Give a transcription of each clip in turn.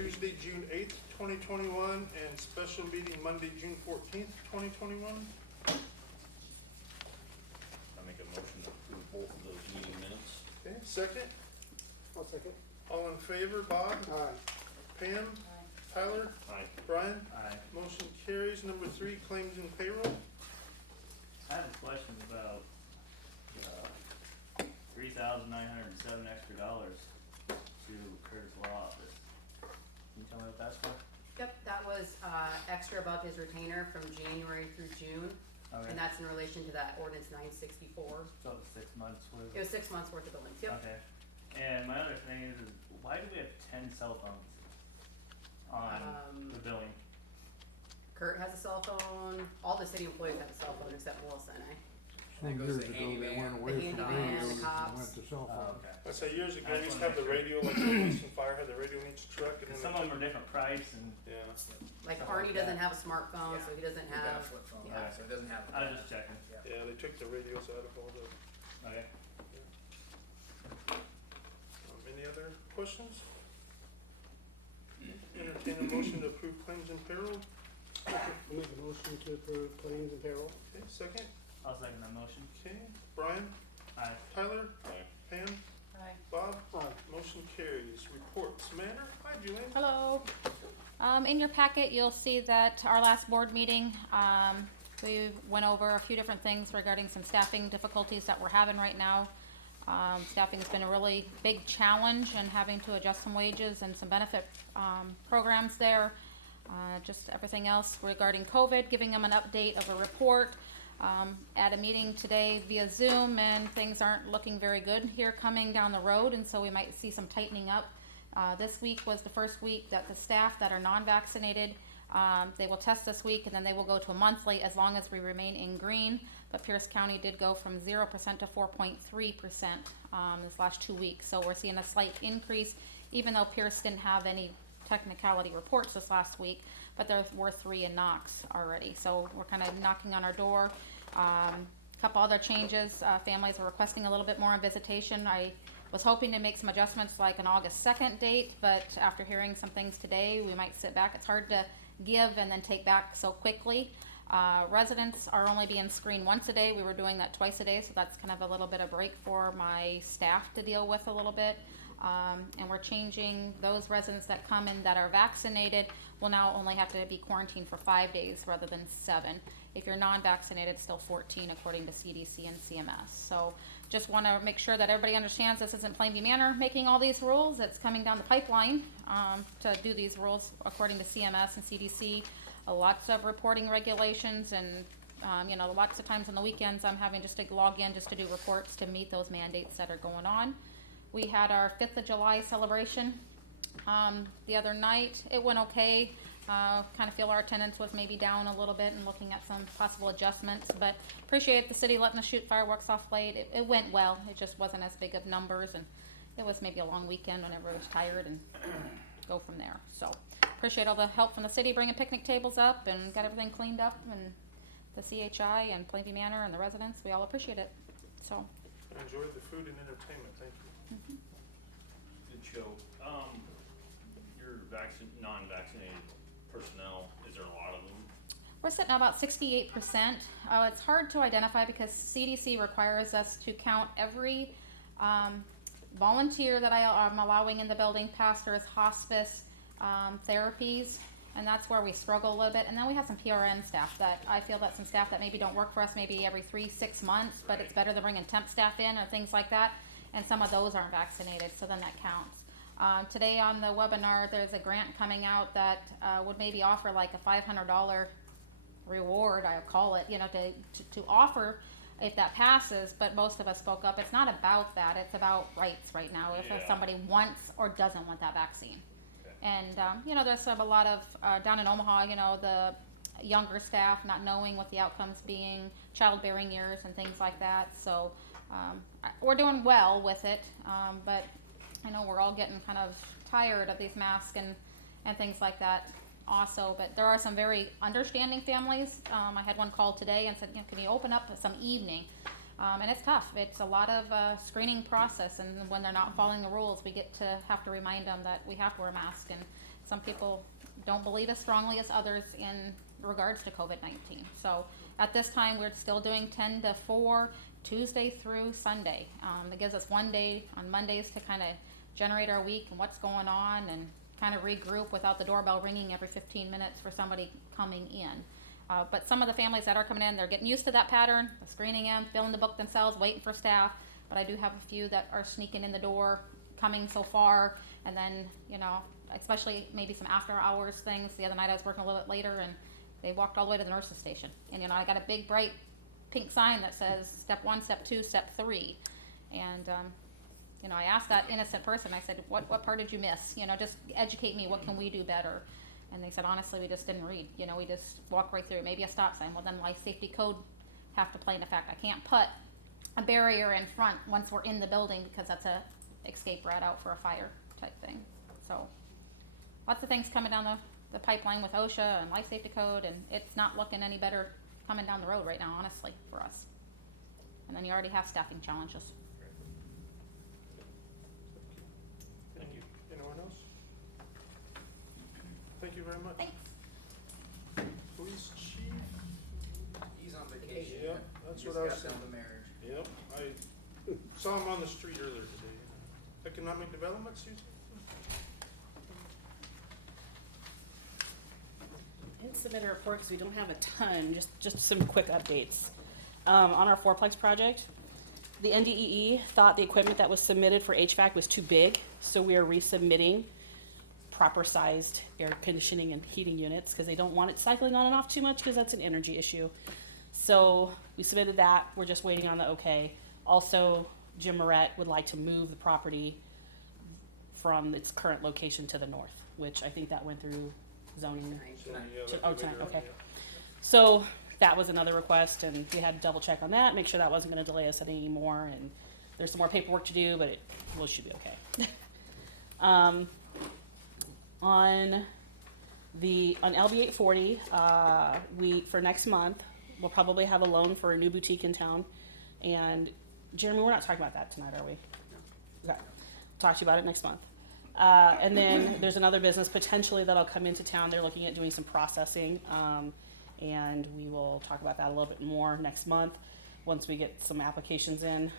Tuesday, June 8th, 2021, and special meeting Monday, June 14th, 2021. I make a motion to approve both of those meeting minutes. Okay, second. I'll second. All in favor, Bob? Aye. Pam? Tyler? Aye. Brian? Aye. Motion carries. Number 3, claims and payroll. I have a question about the $3,907 extra to Curtis Law Office. Can you tell me what that's for? Yep, that was extra above his retainer from January through June, Okay. and that's in relation to that ordinance 964. So it's 6 months worth? It was 6 months worth of billings, yep. Okay. And my other thing is why do we have 10 cell phones on the billing? Kurt has a cell phone, all the city employees have a cell phone except Melissa and I. Some goes years the ago, they handyman, went the away from handyman, radios the and cops. went to cell Oh, phone. okay. I say years ago, I we used just to have the wanna make radio, like the police and fire had the radio in each truck, and then Some of them are different price and yeah. Like Stuff Arnie like doesn't that. have a smartphone, so he doesn't He's got a have, flip phone, yeah. so it doesn't have. I was just checking. Yeah. Yeah, they took the radios out of all the. Okay. Any other questions? Entertain a motion to approve claims and payroll. I'll make a motion to approve claims and payroll. Okay, second. I'll second that motion. Okay, Brian? Aye. Tyler? Aye. Pam? Aye. Bob? Aye. Motion carries. Reports. Manor? Hi, Julian. Hello. In your packet, you'll see that our last board meeting, we went over a few different things regarding some staffing difficulties that we're having right now. Staffing has been a really big challenge and having to adjust some wages and some benefit programs there. Just everything else regarding COVID, giving them an update of a report. At a meeting today via Zoom, and things aren't looking very good here coming down the road, and so we might see some tightening up. This week was the first week that the staff that are non-vaccinated, they will test this week, and then they will go to a monthly as long as we remain in green. But Pierce County did go from 0% to 4.3% this last 2 weeks, so we're seeing a slight increase, even though Pierce didn't have any technicality reports this last week, but there were 3 in Knox already, so we're kind of knocking on our door. Couple other changes, families are requesting a little bit more on visitation. I was hoping to make some adjustments like an August 2nd date, but after hearing some things today, we might sit back. It's hard to give and then take back so quickly. Residents are only being screened once a day. We were doing that twice a day, so that's kind of a little bit of break for my staff to deal with a little bit. And we're changing those residents that come in that are vaccinated will now only have to be quarantined for 5 days rather than 7. If you're non-vaccinated, still 14 according to CDC and CMS. So just want to make sure that everybody understands this isn't Plainview Manor making all these rules. It's coming down the pipeline to do these rules according to CMS and CDC. Lots of reporting regulations, and lots of times on the weekends I'm having just to log in just to do reports to meet those mandates that are going on. We had our 5th of July celebration the other night. It went okay. Kind of feel our attendance was maybe down a little bit and looking at some possible adjustments, but appreciate the city letting us shoot fireworks off late. It went well. It just wasn't as big of numbers, and it was maybe a long weekend when everybody was tired, and go from there. So appreciate all the help from the city bringing picnic tables up and got everything cleaned up, and the CHI and Plainview Manor and the residents, we all appreciate it. So I enjoyed the food and entertainment. Thank you. Good show. Your non-vaccinated personnel, is there a lot of them? we're sitting at about 68%. It's hard to identify because CDC requires us to count every volunteer that I am allowing in the building, pastors, hospice, therapies, and that's where we struggle a little bit. And then we have some PRN staff that I feel that some staff that maybe don't work for us maybe every 3-6 months, but it's better than bringing temp staff in or things like that. And some of those aren't vaccinated, so then that counts. Today on the webinar, there's a grant coming out that would maybe offer like a $500 reward, I'll call it, to offer if that passes, but most of us spoke up. It's not about that, it's about rights right now, if Yeah. somebody wants or doesn't want that vaccine. Okay. And, there's a lot of, down in Omaha, the younger staff not knowing what the outcomes being, childbearing years and things like that. So we're doing well with it, but I know we're all getting kind of tired of these masks and things like that also. But there are some very understanding families. I had one call today and said, can you open up some evening? And it's tough. It's a lot of screening process, and when they're not following the rules, we get to have to remind them that we have to wear a mask. And some people don't believe as strongly as others in regards to COVID-19. So at this time, we're still doing 10 to 4, Tuesday through Sunday. It gives us one day on Mondays to kind of generate our week and what's going on, and kind of regroup without the doorbell ringing every 15 minutes for somebody coming in. But some of the families that are coming in, they're getting used to that pattern, the screening in, filling the book themselves, waiting for staff. But I do have a few that are sneaking in the door, coming so far, and then, you know, especially maybe some after hours things. The other night I was working a little bit later, and they walked all the way to the nurse's station. And, you know, I got a big bright pink sign that says step 1, step 2, step 3. And, you know, I asked that innocent person, I said, what part did you miss? You know, just educate me, what can we do better? And they said, honestly, we just didn't read. You know, we just walked right through. Maybe a stop sign. Well, then life safety code have to play in effect. I can't put a barrier in front once we're in the building, because that's a escape route out for a fire type thing. So lots of things coming down the pipeline with OSHA and life safety code, and it's not looking any better coming down the road right now, honestly, for us. And then you already have staffing challenges. Thank you. Anyone else? Thank you very much. Thanks. Police chief? He's on vacation. Yep, that's He what I was just got saying. done with marriage. Yep, I saw him on the street earlier today. Economic development, Susan? I didn't submit a report because we don't have a ton, just some quick updates. On our fourplex project, the NDEE thought the equipment that was submitted for HVAC was too big, so we are resubmitting proper sized air conditioning and heating units because they don't want it cycling on and off too much because that's an energy issue. So we submitted that, we're just waiting on the okay. Also, Jim Moret would like to move the property from its current location to the north, which I think that went through zoning. So, yeah, To- that's oh, later tonight, on, okay. yeah. So that was another request, and we had to double check on that, make sure that wasn't gonna delay us any more, and there's some more paperwork to do, but it should be okay. On LB 840, for next month, we'll probably have a loan for a new boutique in town, and Jeremy, we're not talking about that tonight, are we? Okay, talk to you about it next month. And then there's another business potentially that'll come into town. They're looking at doing some processing, and we will talk about that a little bit more next month once we get some applications in.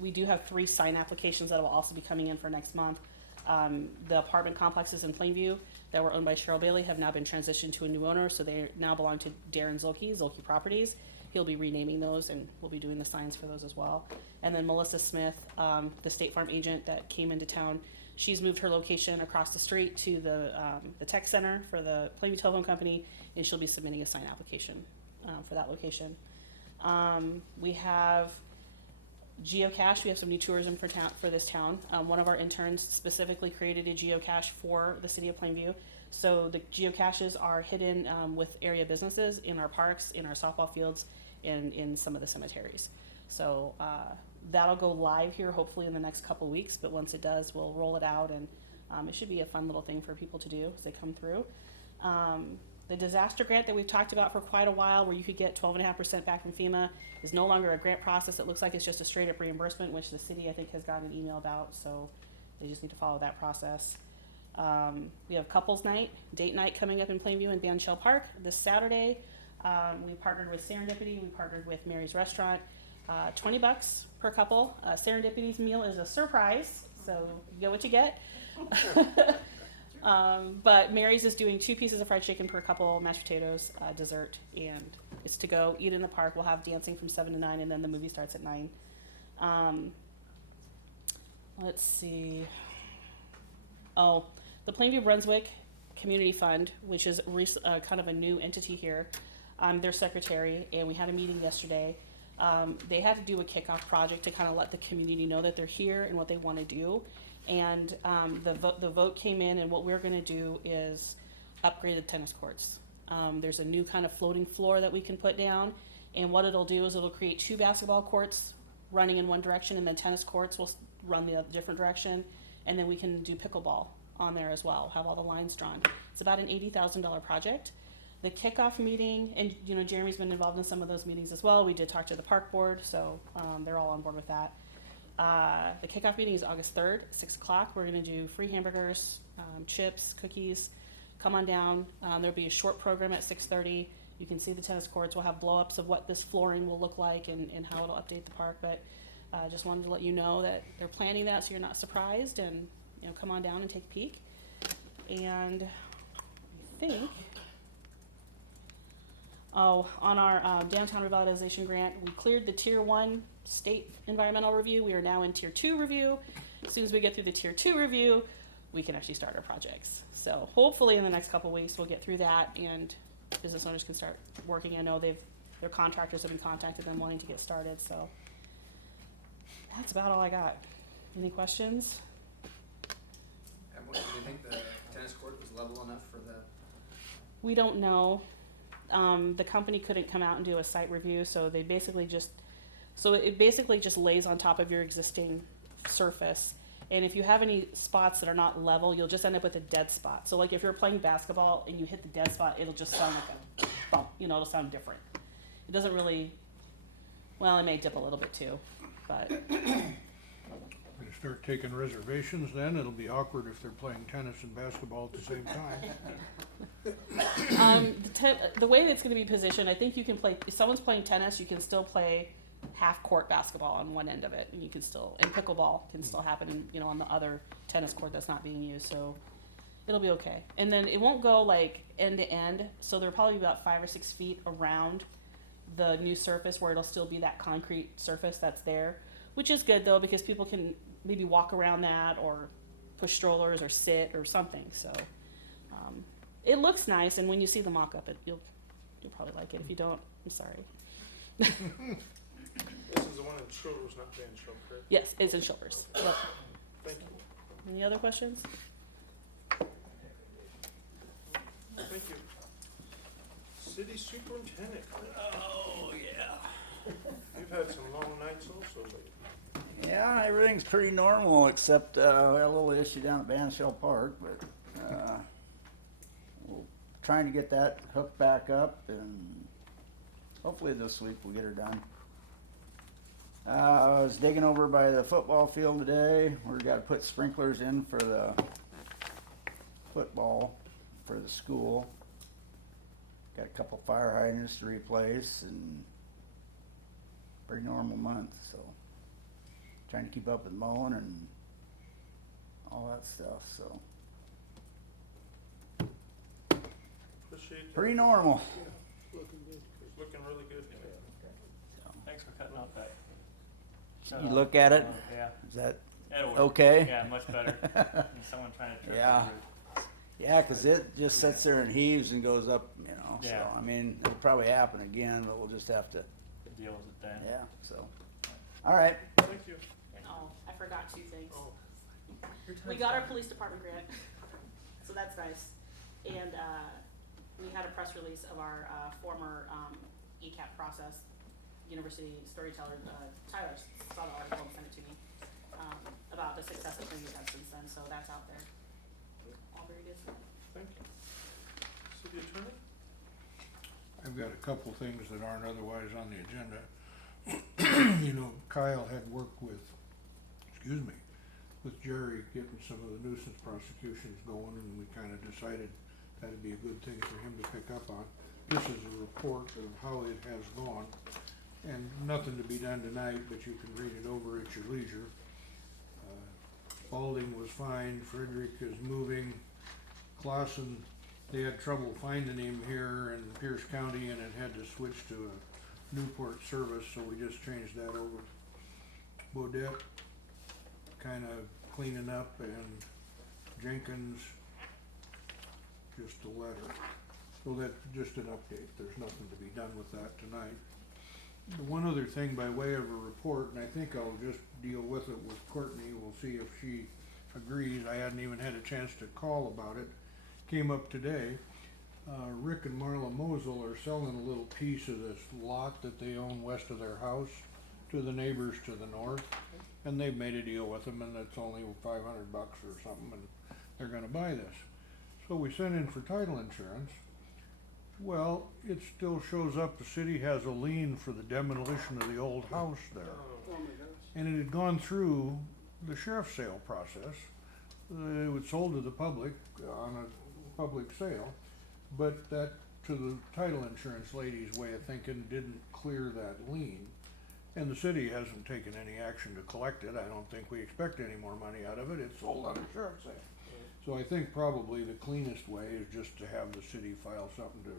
We do have 3 sign applications that will also be coming in for next month. The apartment complexes in Plainview that were owned by Cheryl Bailey have now been transitioned to a new owner, so they now belong to Darren Zolke Properties. He'll be renaming those, and we'll be doing the signs for those as well. And then Melissa Smith, the State Farm agent that came into town, she's moved her location across the street to the tech center for the Plainview Telephone Company, and she'll be submitting a sign application for that location. We have geocache. We have some new tourism for this town. One of our interns specifically created a geocache for the city of Plainview. So the geocaches are hidden with area businesses in our parks, in our softball fields, and in some of the cemeteries. So that'll go live here hopefully in the next couple weeks, but once it does, we'll roll it out, and it should be a fun little thing for people to do as they come through. The disaster grant that we've talked about for quite a while, where you could get 12.5% back from FEMA, is no longer a grant process. It looks like it's just a straight up reimbursement, which the city I think has gotten an email about, so they just need to follow that process. We have couples night, date night coming up in Plainview in Van Shell Park this Saturday. We partnered with Serendipity, we partnered with Mary's Restaurant. $20 per couple. Serendipity's meal is a surprise, so you get what you get. But Mary's is doing 2 pieces of fried chicken per couple, mashed potatoes, dessert, and it's to go eat in the park. We'll have dancing from 7 to 9, and then the movie starts at 9. Let's see. Oh, the Plainview Brunswick Community Fund, which is kind of a new entity here. I'm their secretary, and we had a meeting yesterday. They had to do a kickoff project to kind of let the community know that they're here and what they want to do. And the vote came in, and what we're going to do is upgrade the tennis courts. There's a new kind of floating floor that we can put down, and what it'll do is it'll create 2 basketball courts running in one direction, and then tennis courts will run the other different direction, and then we can do pickleball on there as well, have all the lines drawn. It's about an $80,000 project. The kickoff meeting, and you know, Jeremy's been involved in some of those meetings as well. We did talk to the park board, so they're all on board with that. The kickoff meeting is August 3rd, 6 o'clock. We're gonna do free hamburgers, chips, cookies. Come on down. There'll be a short program at 6:30. You can see the tennis courts. We'll have blow-ups of what this flooring will look like and how it'll update the park. But just wanted to let you know that they're planning that, so you're not surprised. And you know, come on down and take a peek. And I think, on our downtown revitalization grant, we cleared the Tier 1 state environmental review. We are now in Tier 2 review. As soon as we get through the Tier 2 review, we can actually start our projects. So hopefully in the next couple weeks, we'll get through that and business owners can start working. I know their contractors have been contacted them wanting to get started. So that's about all I got. Any questions? And what, do you think the tennis court was level enough for the? We don't know. The company couldn't come out and do a site review, so it basically just lays on top of your existing surface. And if you have any spots that are not level, you'll just end up with a dead spot. So like if you're playing basketball and you hit the dead spot, it'll just sound like a bump. You know, it'll sound different. It doesn't really, well, it may dip a little bit too, but. When you start taking reservations, then it'll be awkward if they're playing tennis and basketball at the same time. The way that's going to be positioned, I think you can play. If someone's playing tennis, you can still play half court basketball on one end of it, and you can still, and pickleball can still happen, you know, on the other tennis court that's not being used. So it'll be okay. And then it won't go like end to end. So there'll probably be about 5 or 6 feet around the new surface where it'll still be that concrete surface that's there, which is good though because people can maybe walk around that or push strollers or sit or something. So it looks nice, and when you see the mock-up, you'll probably like it. If you don't, I'm sorry. This is the one in Shoulders, not Van Show, correct? Yes, it's in Shoulders. Yep. Thank you. Any other questions? Thank you. City Superintendent. Oh, yeah. You've had some long nights also lately. Yeah, everything's pretty normal except we had a little issue down at Van Shell Park, but we're trying to get that hooked back up, and hopefully this week we'll get her done. I was digging over by the football field today. We've got to put sprinklers in for the football for the school. Got a couple fire hydrants to replace, and pretty normal month, so trying to keep up with mowing and all that stuff, so Appreciate that. pretty normal. Looking good. It's looking really good. So, Thanks for cutting off that. you look at it, Yeah, is that that'll work. okay? Yeah, much better than someone trying to trip Yeah. over it. Yeah, 'cause it just sits there and heaves and goes up, you know, so, Yeah. I mean, it'll probably happen again, but we'll just have to, Deal with it then. yeah, so. All right, Thank you. Oh, I forgot 2 things. Oh, We got our police department grant, so that's nice. And we had a press release of our former ECAP process, University storyteller, Tyler saw the article and sent it to me, about the success that we've had since then, so that's out there. All very good stuff. thank you. City Attorney? I've got a couple things that aren't otherwise on the agenda. You know, Kyle had worked with Jerry getting some of the nuisance prosecutions going, and we kind of decided that'd be a good thing for him to pick up on. This is a report of how it has gone, and nothing to be done tonight, but you can read it over at your leisure. Balding was fine, Frederick is moving, Clausen, they had trouble finding him here in Pierce County, and it had to switch to a Newport service, so we just changed that over. Bodette, kind of cleaning up, and Jenkins, just a letter. So that's just an update, there's nothing to be done with that tonight. The one other thing by way of a report, and I think I'll just deal with it with Courtney, we'll see if she agrees, I hadn't even had a chance to call about it. Came up today, Rick and Marla Mosel are selling a little piece of this lot that they own west of their house to the neighbors to the north, and they've made a deal with them, and it's only $500 or something, and they're gonna buy this. So we sent in for title insurance. Well, it still shows up, the city has a lien for the demolition of the old house there. Oh my gosh. And it had gone through the sheriff's sale process. It was sold to the public on a public sale, but that, to the title insurance lady's way of thinking, didn't clear that lien. And the city hasn't taken any action to collect it. I don't think we expect any more money out of it. It's sold on a sheriff's sale. So I think probably the cleanest way is just to have the city file something to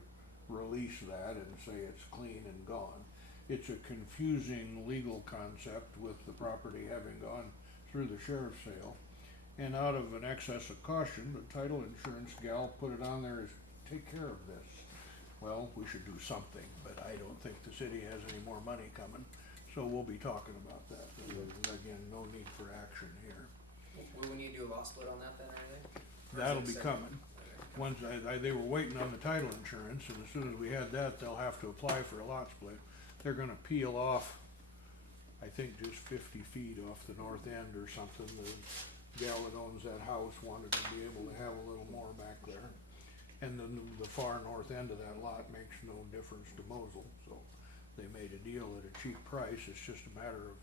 release that and say it's clean and gone. It's a confusing legal concept with the property having gone through the sheriff's sale. And out of an excess of caution, the title insurance gal put it on there as, take care of this. Well, we should do something, but I don't think the city has any more money coming, so we'll be talking about that. But again, no need for action here. Will we need to do a law split on that then, or anything? Or is That'll it be set? coming. Once they were waiting on the title insurance, and as soon as we had that, they'll have to apply for a lot split. They're gonna peel off, I think, just 50 feet off the north end or something. The gal that owns that house wanted to be able to have a little more back there. And then the far north end of that lot makes no difference to Mosel, so they made a deal at a cheap price. It's just a matter of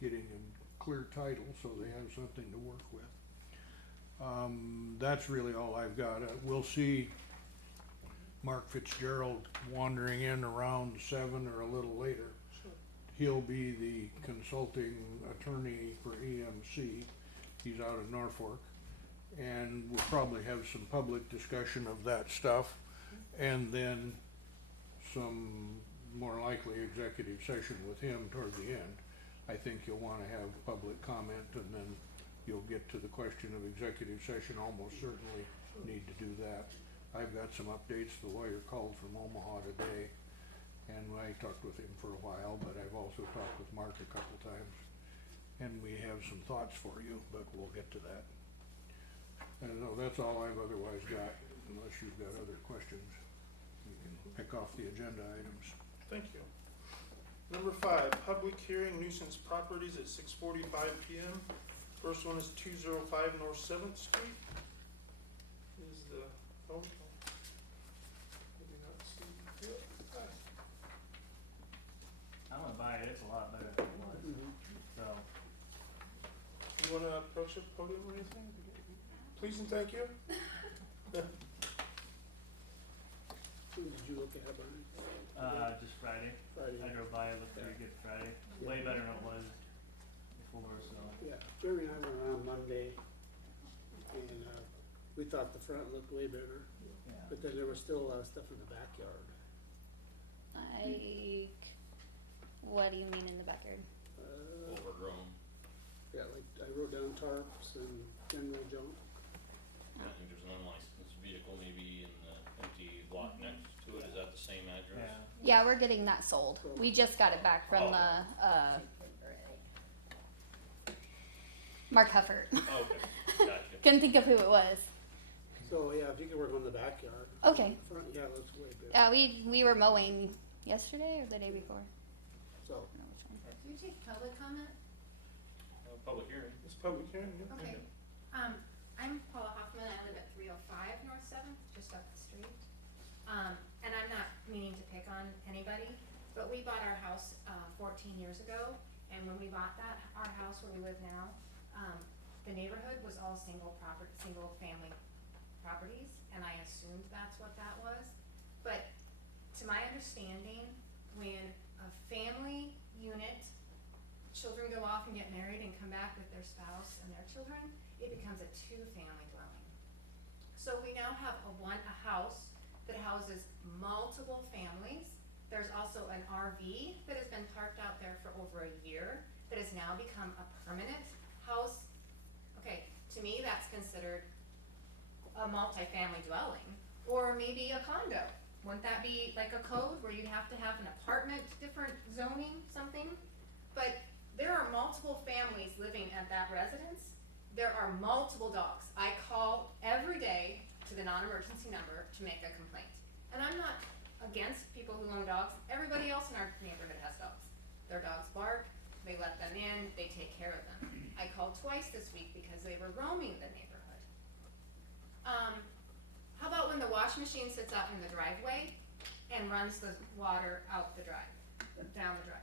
getting a clear title so they have something to work with. That's really all I've got. We'll see Mark Fitzgerald wandering in around 7 or a little later. He'll be the consulting attorney for EMC. He's out of Norfolk. And we'll probably have some public discussion of that stuff, and then some more likely executive session with him toward the end. I think you'll wanna have public comment, and then you'll get to the question of executive session, almost certainly need to do that. I've got some updates. The lawyer called from Omaha today, and I talked with him for a while, but I've also talked with Mark a couple times. And we have some thoughts for you, but we'll get to that. And no, that's all I've otherwise got, unless you've got other questions. You can pick off the agenda items. Thank you. Number 5, public hearing nuisance properties at 6:45 PM. First one is 205 North 7th Street. Is the, oh, maybe not see it. I went by it, it's a lot better than it was, so. You wanna approach the podium or anything? Please and thank you. When did you look at it, Brian? Just Friday. Friday. I drove by, it looked pretty good Friday. Way better than it was before, so. Yeah, Jeremy and I went around Monday, and, we thought the front looked way better, Yeah. but then there was still a lot of stuff in the backyard. Like, what do you mean in the backyard? Overgrown. Yeah, like, I wrote down tarps and general junk. I think there's an unlicensed vehicle maybe in the empty lot next to it. Is that the same address? Yeah. Yeah, we're getting that sold. We just got it back from the, Mark Hufford. Okay, gotcha. Couldn't think of who it was. So, yeah, if you could work on the backyard. Okay. Front, yeah, it looks way better, We were mowing yesterday or the day before. so. I don't know which one. Do we take public comment? Public hearing. It's public hearing, yeah. Okay. I'm Paula Hoffman, I live at 305 North 7th, just up the street. And I'm not meaning to pick on anybody, but we bought our house, 14 years ago, and when we bought our house where we live now, the neighborhood was all single family properties, and I assumed that's what that was. But to my understanding, when a family unit, children go off and get married and come back with their spouse and their children, it becomes a 2-family dwelling. So we now have a house that houses multiple families. There's also an RV that has been parked out there for over a year that has now become a permanent house. Okay, to me, that's considered a multi-family dwelling, or maybe a condo. Wouldn't that be like a code where you'd have to have an apartment, different zoning, something? But there are multiple families living at that residence. There are multiple dogs. I call every day to the non-emergency number to make a complaint. And I'm not against people who own dogs. Everybody else in our neighborhood has dogs. Their dogs bark, they let them in, they take care of them. I called twice this week because they were roaming the neighborhood. How about when the wash machine sits out in the driveway and runs the water out the drive, down the drive.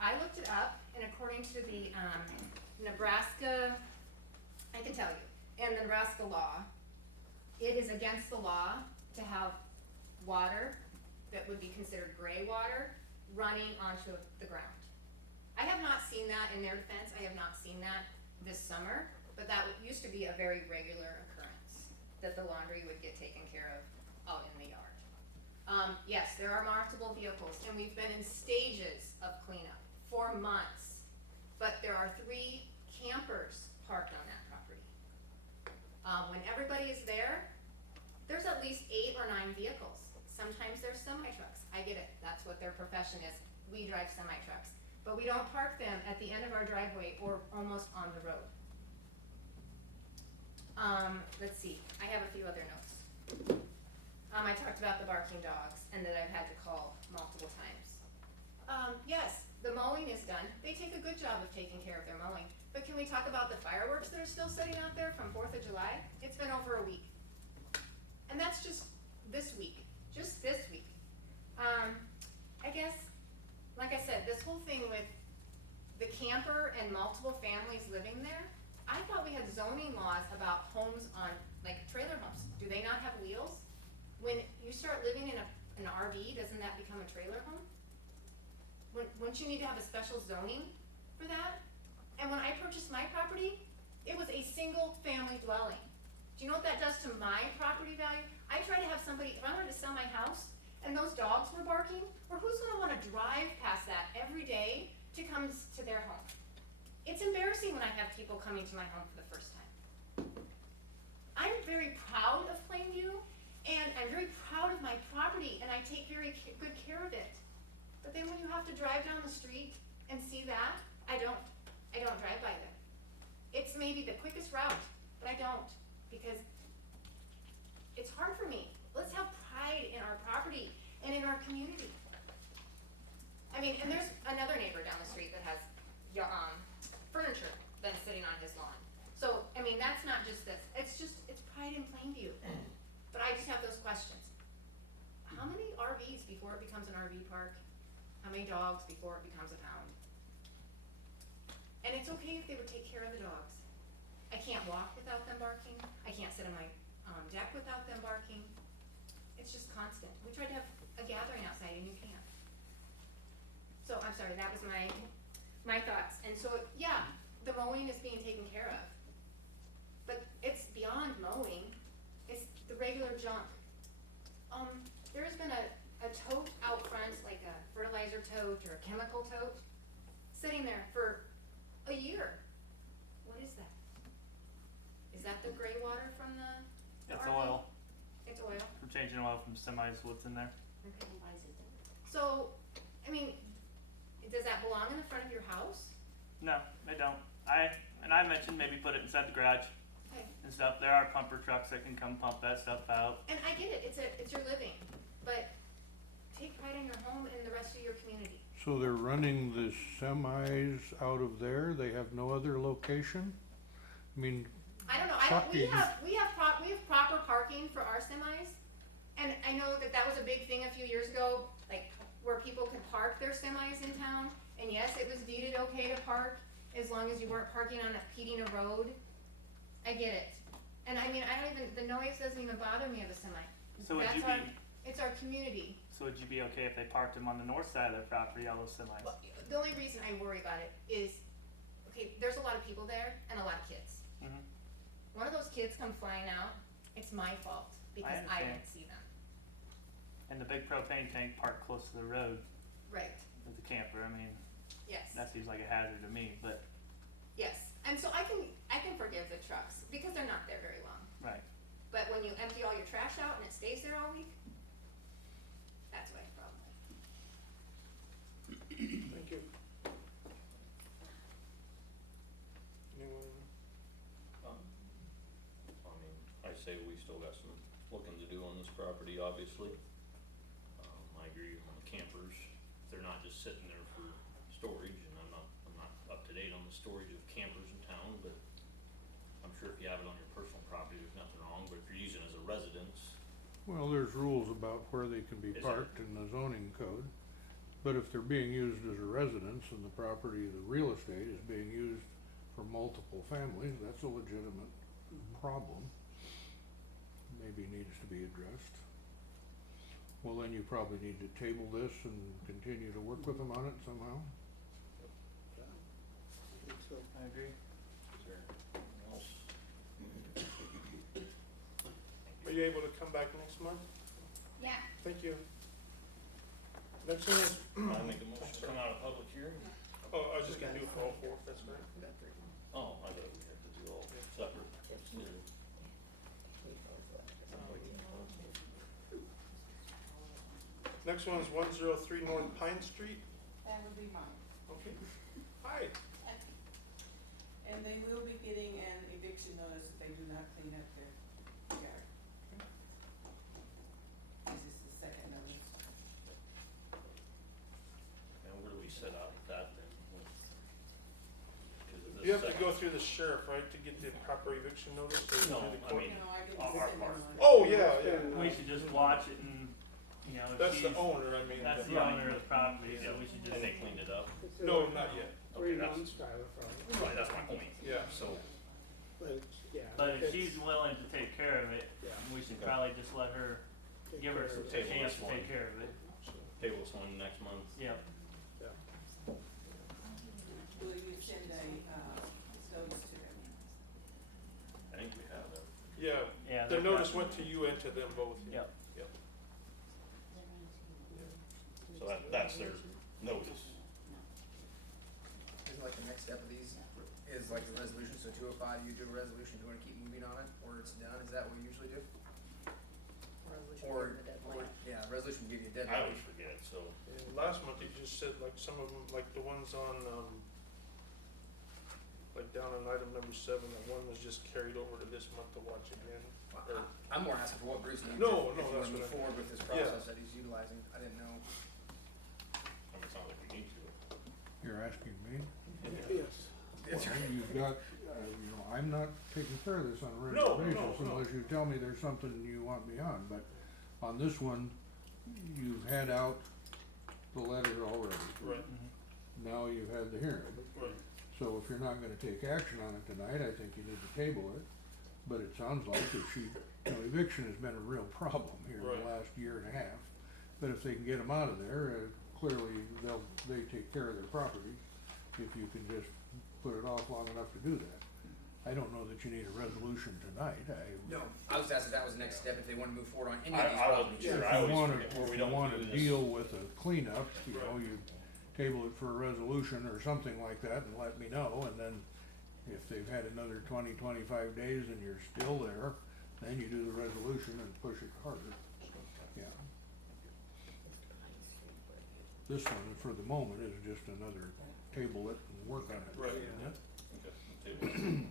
I looked it up, and according to the Nebraska, I can tell you, in the Nebraska law, it is against the law to have water that would be considered gray water running onto the ground. I have not seen that, in their defense, I have not seen that this summer, but that used to be a very regular occurrence, that the laundry would get taken care of out in the yard. Yes, there are marketable vehicles, and we've been in stages of cleanup for months, but there are 3 campers parked on that property. When everybody is there, there's at least 8 or 9 vehicles. Sometimes there's semi-trucks. I get it, that's what their profession is. We drive semi-trucks, but we don't park them at the end of our driveway or almost on the road. Let's see, I have a few other notes. I talked about the barking dogs and that I've had to call multiple times. Yes, the mowing is done. They take a good job of taking care of their mowing. But can we talk about the fireworks that are still sitting out there from 4th of July? It's been over a week. And that's just this week. Just this week. I guess, like I said, this whole thing with the camper and multiple families living there, I thought we had zoning laws about homes on, like trailer homes. Do they not have wheels? When you start living in an RV, doesn't that become a trailer home? Wouldn't you need to have a special zoning for that? And when I purchased my property, it was a single family dwelling. Do you know what that does to my property value? I try to have somebody, if I wanted to sell my house and those dogs were barking, or who's gonna wanna drive past that every day to come to their home? It's embarrassing when I have people coming to my home for the first time. I'm very proud of Plainview, and I'm very proud of my property, and I take very good care of it. But then when you have to drive down the street and see that, I don't drive by there. It's maybe the quickest route, but I don't, because it's hard for me. Let's have pride in our property and in our community. I mean, and there's another neighbor down the street that has furniture that's sitting on his lawn. So, I mean, that's not just this. It's pride in Plainview. But I just have those questions. How many RVs before it becomes an RV park? How many dogs before it becomes a pound? And it's okay if they would take care of the dogs. I can't walk without them barking. I can't sit on my deck without them barking. It's just constant. We tried to have a gathering outside and you can't. So I'm sorry, that was my thoughts. And so, yeah, the mowing is being taken care of. But it's beyond mowing. It's the regular junk. There's been a tote out front, like a fertilizer tote or a chemical tote, sitting there for a year. What is that? Is that the gray water from the It's RV? oil. It's oil. We're changing oil from semis, what's in there. Okay. So, I mean, does that belong in the front of your house? No, they don't. I mentioned maybe put it inside the garage Okay. and stuff. There are pumper trucks that can come pump that stuff out. And I get it, it's your living, but take pride in your home and the rest of your community. So they're running the semis out of there? They have no other location? I mean, I don't know, we have proper parking for our semis, and I know that was a big thing a few years ago, like, where people could park their semis in town, and yes, it was deeded okay to park, as long as you weren't parking on impeding a road. I get it, and I mean, the noise doesn't even bother me of a semi. So would you It's our community. So would you be okay if they parked them on the north side of their property, all those semis? Well, the only reason I worry about it is, okay, there's a lot of people there and a lot of kids. Mm-hmm. One of those kids come flying out, it's my fault, because I understand. didn't see them. And the big propane tank parked close to the road Right, with the camper, I mean, yes, that seems like a hazard to me, but, yes. And so I can forgive the trucks, because they're not there very long. right. But when you empty all your trash out and it stays there all week, that's what I have a problem with. Thank you. Anyone? I mean, I say we still got some looking to do on this property, obviously. I agree on the campers, they're not just sitting there for storage, and I'm not up to date on the storage of campers in town, but I'm sure if you have it on your personal property, there's nothing wrong, but if you're using it as a residence, Well, there's rules about where they can be Is there? parked in the zoning code, but if they're being used as a residence and the property, the real estate is being used for multiple families, that's a legitimate problem. Maybe needs to be addressed. Well, then you probably need to table this and continue to work with them on it somehow. Yeah, I think so. I agree. Is there anything else? Are you able to come back next month? Yeah. Thank you. Next one is, I make a motion to come out of public hearing? oh, I was just gonna do it for all four, if that's right. Oh, I thought we had to do all separate. Next one is 103 North Pine Street. That would be mine. Okay. Hi. And they will be getting an eviction notice if they do not clean up their yard. This is the second notice. And where do we set out with that then? You have to go through the sheriff, right, to get the proper eviction notice? Or No, do the I court? mean, No, I can our send them part. one. Oh, yeah, yeah. We should just watch it and, you know, if That's the she's, owner, I mean. that's the- the owner of the property, so we should just. And they cleaned it up? No, not yet. 3 Okay, that's- months, Tyler, probably. Right, that's my point. Yeah. So, But it's, yeah. But if it's- she's willing to take care of it, Yeah. we should Okay. probably just let her, take give her care a of it. Table chance this to one. take care of it. table this one next month. Yep. Yeah. Will you send a, notice to them? I think we have that. Yeah, Yeah. the they've notice got- went to you and to them both. Yep. Yep. So that's their notice. Isn't like the next step of these is like the resolution, so 205, you do a resolution, you wanna keep moving on it, or it's done, is that what you usually do? Or, yeah, resolution will give you a I deadline. always forget, so. And last month you just said like some of them, like the ones on, like down on item number 7, that one was just carried over to this month to watch again. Or- I'm more asking for what Bruce needs. No, if no, you that's wanna move what I- forward with this Yeah. process that he's utilizing, I didn't know. I mean, it's not like we need to. You're asking me? Yes. Well, you've got, I'm not taking care of this on a No, regular no, basis no. unless you tell me there's something you want me on, but on this one, you've had out the letter already. Right, Now you've had the hearing. right. So if you're not gonna take action on it tonight, I think you need to table it. But it sounds like if eviction has been a real problem here in Right. the last year and a half. But if they can get them out of there, clearly they take care of their property. If you can just put it off long enough to do that. I don't know that you need a resolution tonight. No, I was asking if that was the next step, if they wanna move forward on any of I these wasn't properties. sure. If I you always wanna, forget where we if don't you wanna do this. deal with a cleanup, Right. you table it for a resolution or something like that and let me know, and then if they've had another 20-25 days and you're still there, then you do the resolution and push it harder. Yeah. This one, for the moment, is just another table it and work on it. Right. isn't it? Okay, table.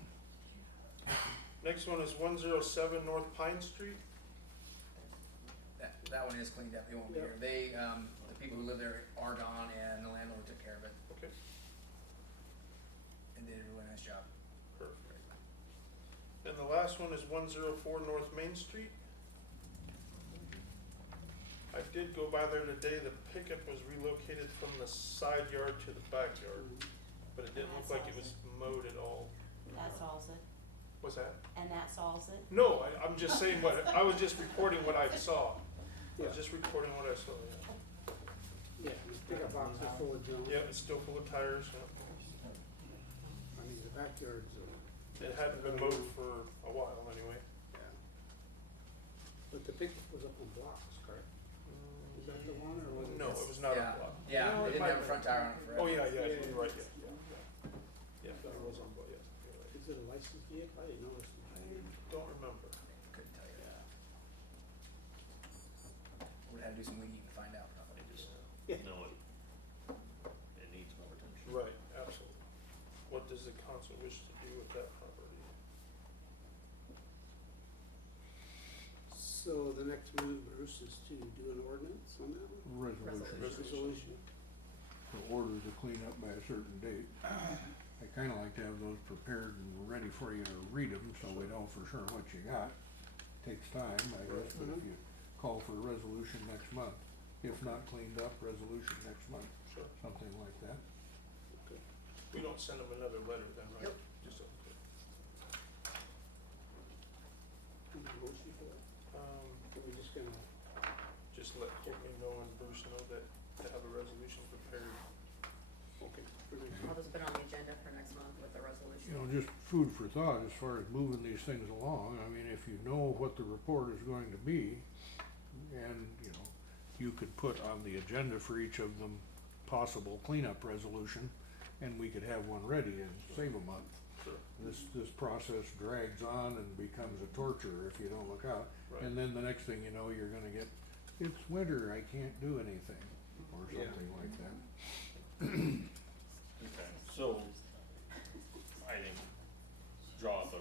Next one is 107 North Pine Street. That one is cleaned up, they won't be Yep. here. They, the people who live there are gone and the landlord took care of it Okay, and did a really nice job. perfect. And the last one is 104 North Main Street. I did go by there today, the pickup was relocated from the side yard to the backyard, but it didn't look like it was mowed at all. That solves it, What's that? and that solves it. No, I'm just saying I was just reporting what I saw. I Yeah, was just reporting what I saw, yeah, the pickup box is full of junk. yeah. Yeah, it's still full of tires, yeah. I mean, the backyard's, It hadn't been mowed for a while anyway. yeah. But the pickup was up on blocks, correct? Is that the one, or was it? No, it was not Yeah. on block. Yeah, No, they it didn't might have a be. front tire on it forever. Oh, yeah, Yeah, you're right, yeah. yeah. Yeah, it was on block, yeah, you're right. Is it a licensed vehicle? I didn't notice. I don't remember. Couldn't tell you. Yeah. Would have to do some weeding to find out probably. I just Yeah. know it needs more attention. Right, absolutely. What does the council wish to do with that property? So the next move, Bruce, is to do an ordinance on that one? Resolution. Resolution. For order to clean up by a certain date. I kinda like to have those prepared and ready for you to read them, so we know for sure what you got. Takes time, I guess, but if you call for a resolution next month. If not cleaned up, resolution next month, Sure. something like that. We don't send them another letter then, right? Yep. Just, okay. Need a motion for that? Are we just gonna, Just let Courtney know and Bruce know that to have a resolution prepared. okay, for next I'll just put it on the agenda for next month with the resolution. You know, just food for thought as far as moving these things along. I mean, if you know what the report is going to be, and, you know, you could put on the agenda for each of them possible cleanup resolution, and we could have one ready and save a month. Sure. This process drags on and becomes a torture if you don't look out. Right. And then the next thing you know, you're gonna get, it's winter, I can't do anything, or Yeah. something like that. Okay, so, I think, draw up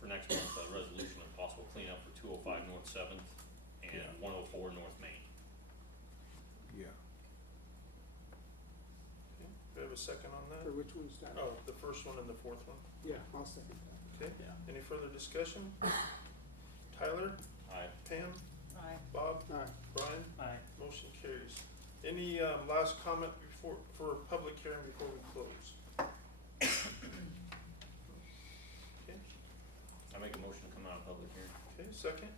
for next month, a resolution of possible cleanup for 205 North 7th and Yeah. 104 North Main. Yeah. Okay. Do we have a second on that? for which one's that? Oh, the first one and the fourth one. Yeah, I'll second that. Okay. Yeah. Any further discussion? Tyler, Aye. Pam, Aye. Bob, Aye. Brian, Aye. motion carries. Any, last comment before, for public hearing before we close? Okay, I make a motion to come out of public hearing. okay, second,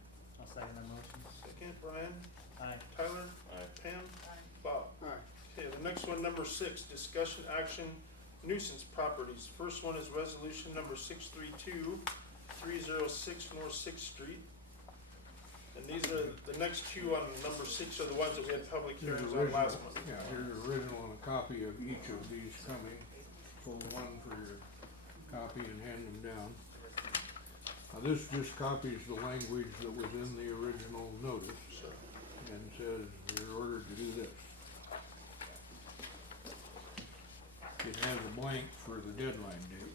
I'll second that motion. second, Brian, Aye. Tyler, Aye. Pam, Aye. Bob. Aye. Okay, the next one, number 6, discussion action nuisance properties. First one is resolution number 632-306 North Sixth Street. And these are, the next two on number 6 are the ones that we had public Here's hearings on original, last month. yeah, here's the original and a copy of each of these coming. Pull one for your copy and hand them down. Now, this just copies the language that was in the original notice Sure. and says you're ordered to do this. It has a blank for the deadline date.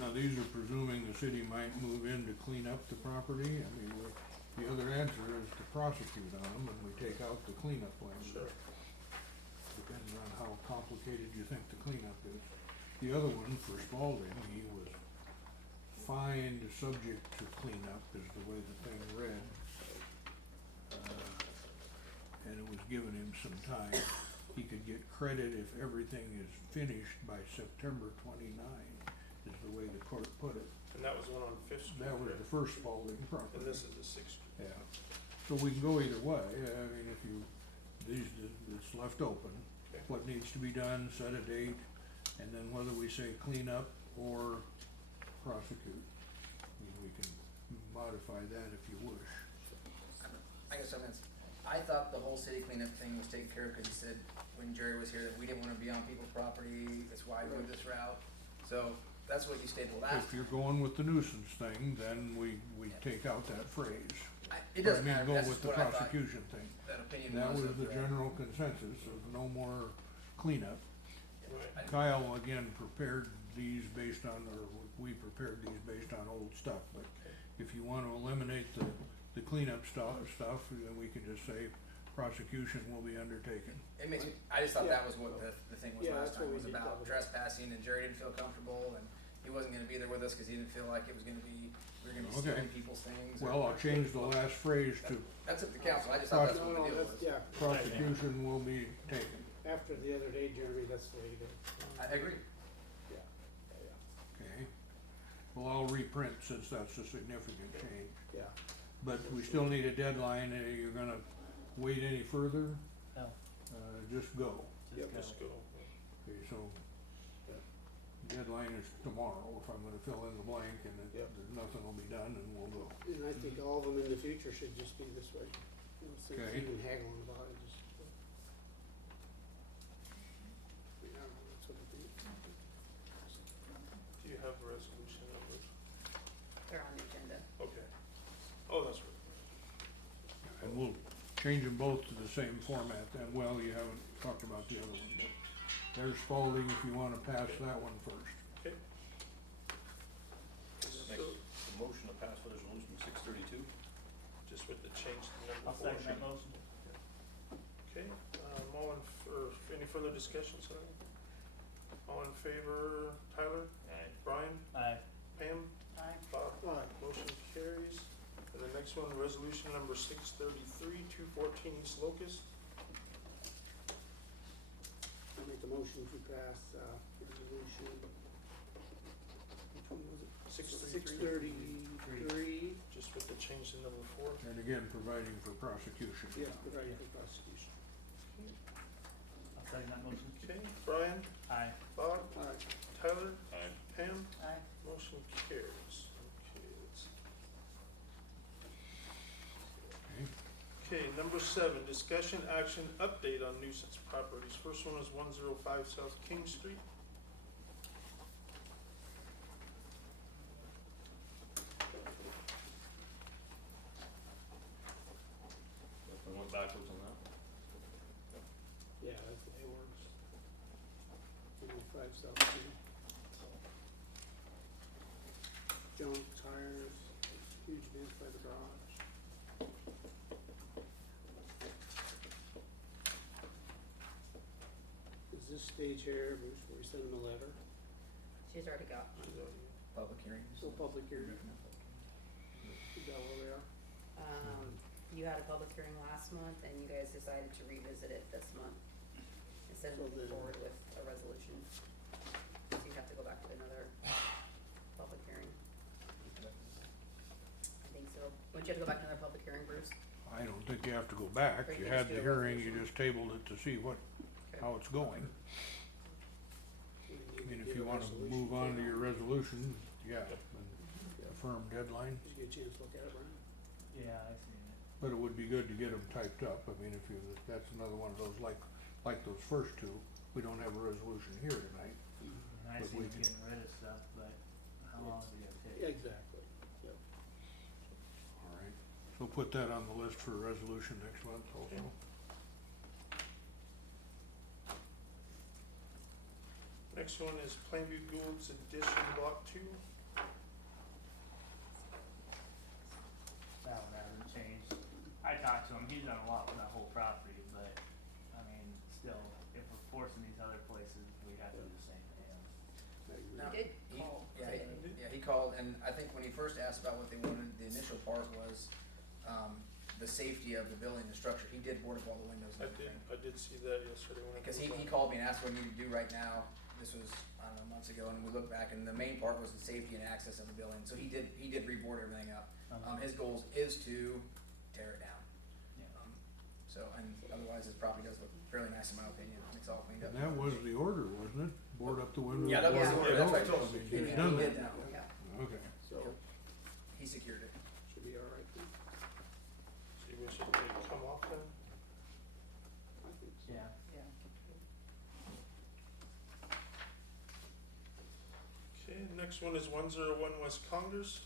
Now, these are presuming the city might move in to clean up the property. I mean, the other answer is to prosecute on them and we take out the cleanup language. Sure. Depends on how complicated you think the cleanup is. The other one for Spalding, he was fined subject to cleanup is the way the thing read. And it was giving him some time. He could get credit if everything is finished by September 29, is the way the court put it. And that was the one on Fifth Street. That was correct? the first Spalding property. And this is the Sixth Street. Yeah, so we can go either way. I mean, if you, it's left open. Okay. What needs to be done, set a date, and then whether we say clean up or prosecute. We can modify that if you wish. I guess I thought the whole city cleanup thing was taken care of, cause you said when Jerry was here that we didn't wanna be on people's property, that's why we went this route. So, that's what you stated last. If you're going with the nuisance thing, then we take out that phrase. It doesn't matter, Go that's with just the what I thought prosecution thing. that opinion That was was of the general consensus of no more cleanup. Right. Kyle again prepared these based on, or we prepared these based on old stuff, but if you wanna eliminate the cleanup stuff, then we can just say prosecution will be undertaken. It makes me, I just thought Yeah. that was what the thing was Yeah, last that's what time, we was did about cover. trespassing, and Jerry didn't feel comfortable, and he wasn't gonna be there with us, cause he didn't feel like it was gonna be, we were gonna be Okay. stealing people's things. or- Well, I'll change the last phrase to That's up to council, I just thought that's No, what the no, deal that's, was. yeah, prosecution will be taken. after the other day, Jeremy, that's the way you do it. I agree. Yeah, yeah, Okay, well, I'll reprint since that's a significant change, yeah. but we still need a deadline, you're gonna wait any further? No, Just go. Yep. Just go. Okay, so deadline is tomorrow, if I'm gonna fill in the blank and Yep. nothing will be done and we'll go. And I think all of them in the future should just be this way. You know, instead of Okay. even haggling about it, just. Yeah, that's what I think. Do you have a resolution numbers? They're on the agenda. Okay. Oh, that's right. And we'll change them both to the same format then, well, you haven't talked about the other one, but there's Spalding if you wanna pass that one first. Okay. Make So, a motion to pass resolution 632. just with the change to number I'll 4. second that motion. Okay, all in, or any further discussion, sorry? All in favor, Tyler, Aye. Brian, Aye. Next one, resolution number 633, 214 East Locust. I'll make a motion to pass, resolution, which one was it? 633, Just with the change to number 4. And again, providing for prosecution. yes, providing for prosecution. I'll second that motion. Okay, Brian, Aye. Bob, Aye. Tyler, Aye. Pam, Aye. motion carries. Okay, let's. Okay, number 7, discussion action update on nuisance properties. First one is 105 South King Street. We went backwards on that. Yeah, that's the A-words. 105 South King. Junk tires, huge vents by the garage. Is this stage here, Bruce, where we send them a letter? She's already got one. Public hearings. So public hearing, is that where we are? You had a public hearing last month and you guys decided to revisit it this month. Instead of So moving then- forward with a resolution. So you have to go back to another public hearing. I think so. Wouldn't you have to go back to another public hearing, Bruce? I don't think you have to go back. Or You you can had just the do a hearing, you resolution. just tabled it to see what, Okay. how it's going. We I need mean, to if get you a wanna resolution move on to for your that. resolution, yeah, and Yeah. a firm deadline. Did you get a chance to look at it, Brian? Yeah, I seen it. But it would be good to get them typed up. I mean, if that's another one of those, like those first two, we don't have a resolution here tonight. I But see we you can- getting rid of stuff, but how long is it gonna take? Yeah, exactly, yep. All right, so put that on the list for a resolution next month also. Okay. Next one is Plainview Gould's Edition Block 2. That one hasn't changed. I talked to him, he's done a lot with that whole property, but, I mean, still, if we're forcing these other places, we have to do the same to him. I agree. Now, He did he- call yeah, today. he called, and I think when he first asked about what they wanted, the initial part was, the safety of the building, the structure. He did board up all the windows and everything. I did see that yesterday when I Because drove he by. called me and asked what we need to do right now. This was, I don't know, months ago, and we looked back, and the main part was the safety and access of the building. So he did reboard everything up. His goals is to tear it down. Yeah. So, and otherwise, his property does look fairly nice in my opinion. It's all cleaned up. And that was the order, wasn't it? Board up the windows. Yeah, that was the board order. up That's the what I told doors. him. I mean, He he's done did that. that. Yeah. Okay. So, He secured it. should be all right then, So you wish it would come off then? I think so. Yeah. Yeah. Okay, next one is 101 West Congress.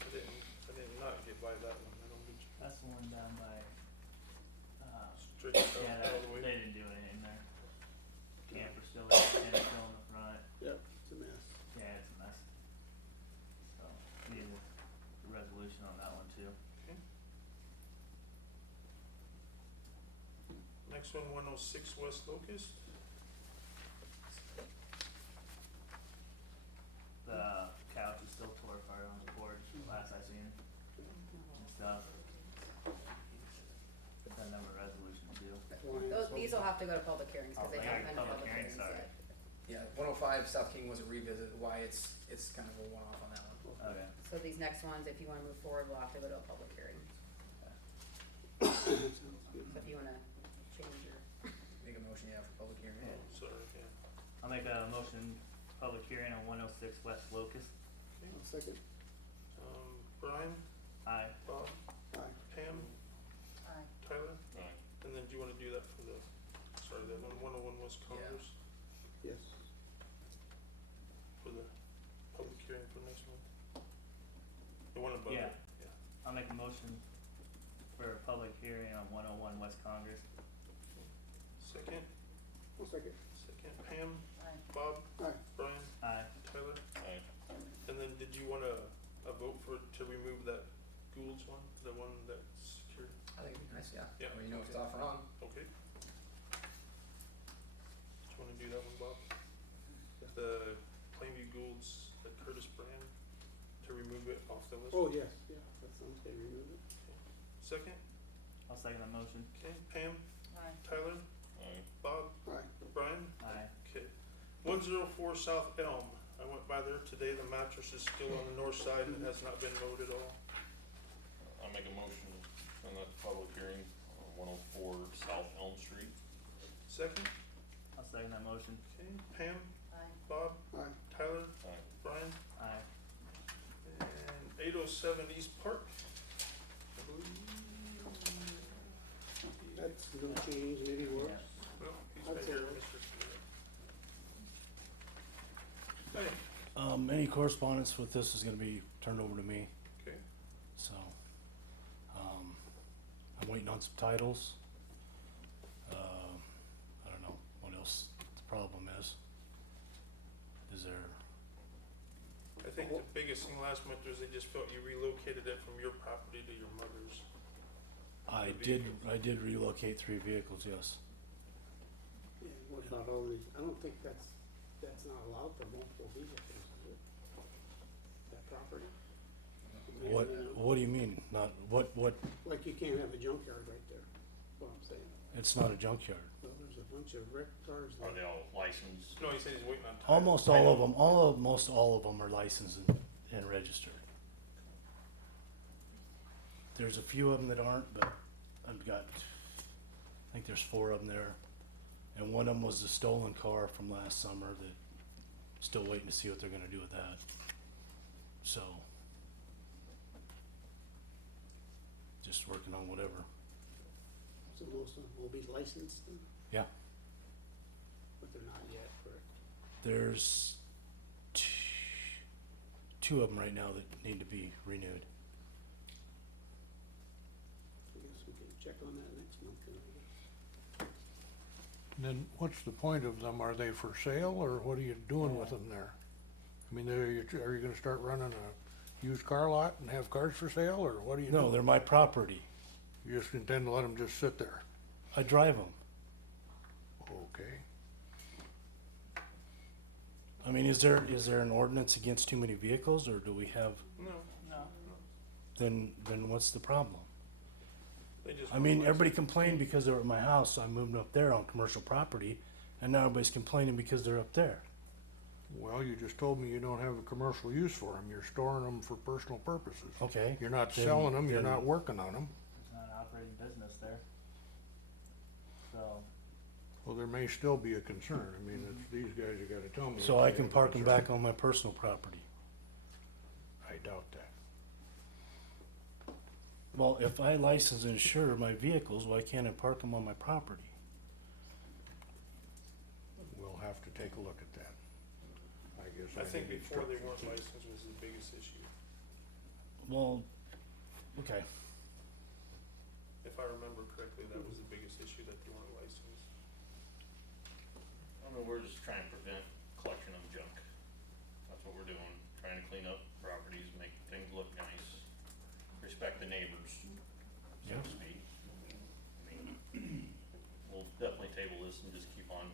I did not get by that one. I don't think That's the one down by, straight south yeah, all the way. they didn't do anything there. Camper's still there, tent's still in the front, Yep, it's a mess. yeah, it's a mess. So, need a resolution on that one too. Next one, 106 West Locust. The couch is still tore apart on the porch, last I seen it, and stuff. Put that number resolution too. These will have to go to public hearings, cause Oh, they they haven't are been to public public hearings, hearings sorry. yet. Yeah, 105 South King was a revisit. Why it's kind of a one-off on that one. Okay. So these next ones, if you wanna move forward, we'll have to go to a public hearing. That sounds good. So if you wanna change your, Make a motion, yeah, for public hearing. Sorry, yeah. I'll make a motion, public hearing on 106 West Locust. I'll second, Brian, Aye. Bob, aye. Pam, aye. Tyler, Aye. and then do you wanna do that for the, sorry, that one, 101 West Congress? Yes, For the public hearing for next month? The one above Yeah. it, yeah. I'll make a motion for a public hearing on 101 West Congress. Second, I'll second, Pam, Aye. Bob, aye. Brian, Aye. Tyler, Aye. and then did you want a vote to remove that Gould's one, the one that's secured? I think it'd be nice, yeah. Yeah, When you know it's okay. off or on. Okay. Do you wanna do that one, Bob? The Plainview Gould's, the Curtis brand? remove it off the list? Oh, yes, yeah, that sounds good, remove it. Second, I'll second that motion. okay, Pam, Aye. Tyler, Aye. Bob, Right, Brian, Aye. okay. 104 South Elm, I went by there today, the mattress is still on the north side and has not been mowed at all. I'll make a motion on that public hearing on 104 South Elm Street. Second, I'll second that motion. okay, Pam, Aye. Bob, right, Tyler, Aye. Brian, Aye. and 807 East Park. I believe. that's no change, maybe works. Yeah. Well, he's I'd been say here, that. Mr. Stewart. Hey, Any correspondence with this is gonna be turned over to me, okay, so, I'm waiting on some titles. I don't know what else the problem is. Is there, I think the biggest thing last month was they just felt you relocated it from your property to your mother's. I The did relocate 3 vehicles, yes. Yeah, what about all these, I don't think that's not allowed for multiple vehicles, is it? That property? What do you mean? Not, what, Like you can't have a junkyard right there, what I'm saying. it's not a junkyard. Well, there's a bunch of wrecked cars Are they there. all licensed? No, he said he's waiting on. title. Almost all of them, almost all of them are licensed and registered. There's a few of them that aren't, but I've got, I think there's 4 of them there. And one of them was the stolen car from last summer that, still waiting to see what they're gonna do with that. So, just working on whatever. So most of them will be licensed then, Yeah, but they're not yet, correct? there's 2 of them right now that need to be renewed. I guess we can check on that next month then, I guess. And then what's the point of them? Are they for sale or what are you doing with them there? I mean, are you gonna start running a used car lot and have cars for sale or what are you doing? No, they're my property. You just intend to let them just sit there? I drive them. Okay. I mean, is there an ordinance against too many vehicles, or do we have, No, No. then what's the problem? they just. I mean, everybody complained because they were at my house, so I moved them up there on commercial property, and now everybody's complaining because they're up there. Well, you just told me you don't have a commercial use for them. You're storing them for personal purposes. Okay. You're not Then- selling them, you're then- not working on them. There's not an operating business there. So, Well, there may still be a concern. I mean, it's these guys that gotta tell me. So if I they can have a park them concern. back on my personal property. I doubt that. Well, if I license and insure my vehicles, why can't I park them on my property? We'll have to take a look at that. I guess I think need before they instructions. weren't licensed was the biggest issue, Well, okay. if I remember correctly, that was the biggest issue, that they weren't licensed. I mean, we're just trying to prevent collection of junk. That's what we're doing, trying to clean up properties, make things look nice, respect the neighbors, so Yeah. to speak. I mean, we'll definitely table this and just keep on,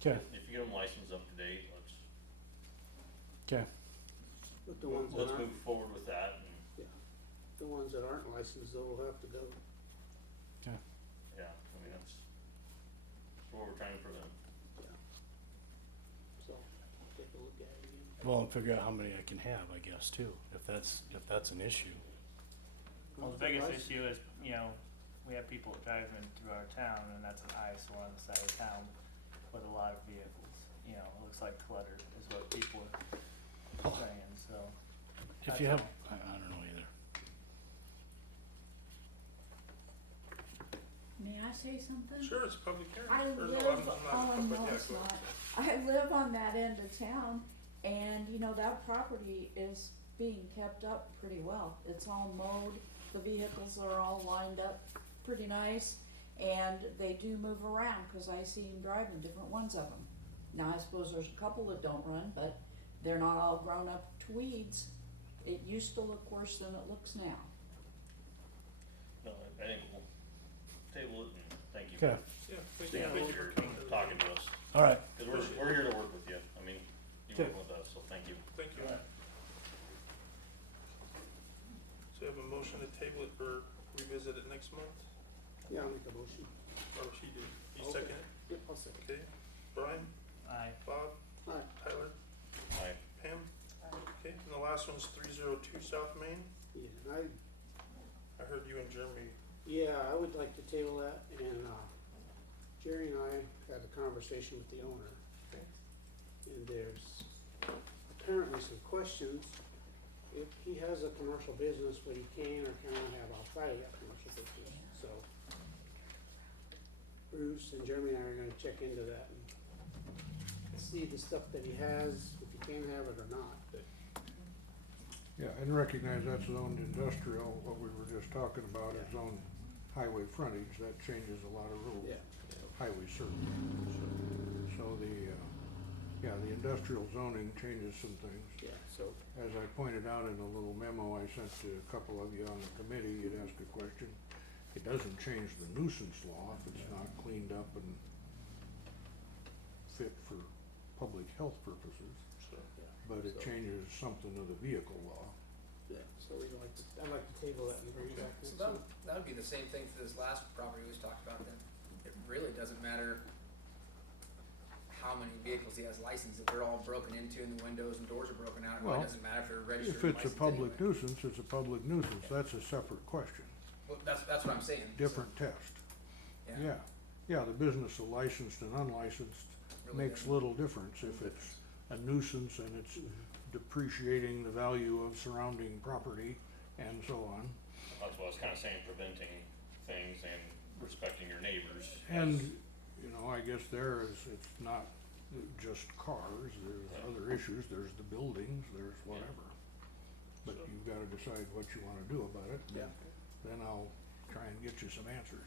Okay, if you get them licensed up to date, okay. But the ones that let's aren't, move forward with that, and, the ones that aren't licensed, they'll have to go. yeah, I mean, that's what we're trying to prevent. So, take a look at it again. Well, and figure out how many I can have, I guess, too, if that's an issue. well, the biggest issue is, you know, we have people driving through our town, and that's an eyesore on the side of town with a lot of vehicles. You know, it looks like clutter is what people are saying, so. If you have, I don't know either. May I say something? Sure, it's a public hearing. I Or no, live I'm not on, but no, yeah, it's go not. ahead. I live on that end of town, and you know, that property is being kept up pretty well. It's all mowed, the vehicles are all lined up pretty nice, and they do move around, cause I see them driving, different ones of them. Now, I suppose there's a couple that don't run, but they're not all grown up to weeds. It used to look worse than it looks now. No, I think we'll table it, and thank you. Okay, Yeah, thank Stan, you. thank you for talking to us, all right. cause we're here to work with you, I mean, you're Okay. working with us, so thank you. Thank you. 202 South Main. Yeah, and I heard you and Jeremy. yeah, I would like to table that, and, Jerry and I had a conversation with the owner. Okay. And there's apparently some questions. If he has a commercial business, what he can or cannot have outside of that commercial business, so. Bruce and Jeremy and I are gonna check into that and see the stuff that he has, if he can have it or not, but. Yeah, and recognize that's zoned industrial, what we were just talking about is zoned highway frontage, that changes a lot of rules. Yeah. Highway service, so the, the industrial zoning changes some things. Yeah, so, As I pointed out in a little memo I sent to a couple of you on the committee, you'd ask a question. It doesn't change the nuisance law if it's not cleaned up and fit for public health purposes, So, yeah, but it changes something of the vehicle law. yeah, so we'd like to, I'd like to table that and bring it back So next that, month. that would be the same thing for this last property we was talking about then. It really doesn't matter how many vehicles he has licensed, if they're all broken into and the windows and doors are broken out, it Well, really doesn't matter if they're registered If and it's a licensed public anyway. nuisance, it's a public nuisance, that's a separate question, Well, that's what I'm saying. So, different test. yeah. Yeah, the business of licensed and unlicensed Really makes doesn't- little difference if it's a nuisance and it's depreciating the value of surrounding property and so on. That's what I was kinda saying, preventing things and respecting your neighbors. And, you know, I guess it's not just cars, there's other issues, there's the buildings, there's whatever. But So- you've gotta decide what you wanna do about it, Yeah, then I'll try and get you some answers.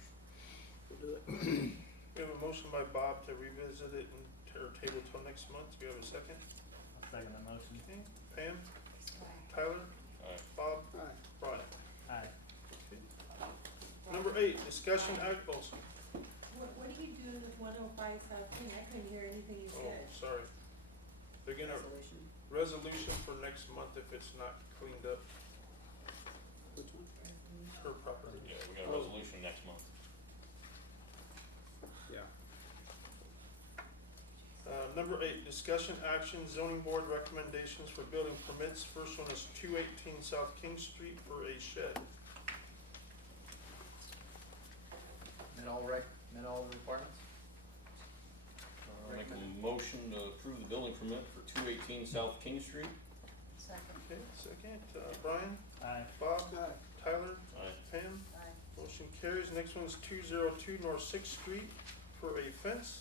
we'll do it. we have a motion by Bob to revisit it and, or table till next month. Do you have a second? I'll second the motion. Okay. Pam? Tyler? Aye. Bob? Alright, Brian? Aye. Number 8, discussion articles. What are you doing with 105 South King? I couldn't hear anything you Oh, said. sorry. They're gonna, resolution for next month if it's not cleaned up, which one? her property. Yeah, we got a resolution next month. Yeah. Number 8, discussion action zoning board recommendations for building permits. First one is 218 South King Street for a shed. Met all the requirements? Make a motion to approve the building permit for 218 South King Street. Second. Okay, second, Brian, Aye. Bob, Aye. Tyler, Aye. Pam. Aye. Motion carries. Next one's 202 North Sixth Street for a fence.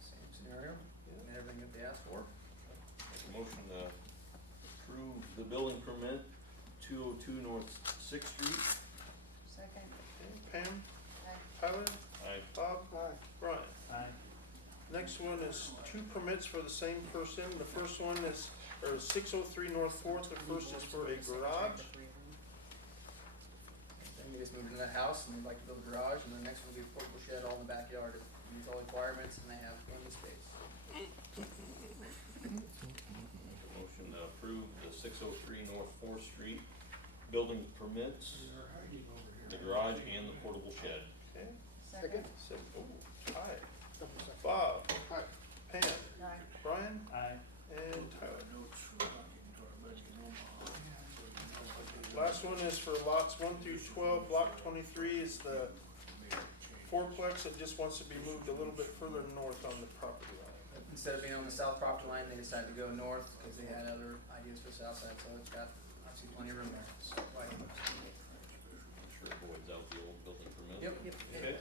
Same scenario, Yeah. and everything that they asked for. Make a motion to approve the building permit 202 North Sixth Street. Second. Okay, Pam, Aye. Tyler, Aye. Bob, Aye. Brian. Aye. Next one is 2 permits for the same person. The first one is, 603 North Fourth. The first is for a garage. Then they just moved into that house and they'd like to build a garage, and the next one will be a portable shed all in the backyard. It meets all requirements and they have plenty of space. Motion to approve the 603 North Fourth Street building permits, the garage and the portable shed. Okay, Second? aye. Double second. Bob, Aye. Pam, Aye. Brian, Aye. and Tyler. Last one is for lots 1 through 12, block 23 is the fourplex that just wants to be moved a little bit further north on the property line. Instead of being on the south property line, they decided to go north because they had other ideas for the south side, so it's got, I see plenty of room there. Wide open. Sure avoids out the old building permit. Yep. Okay.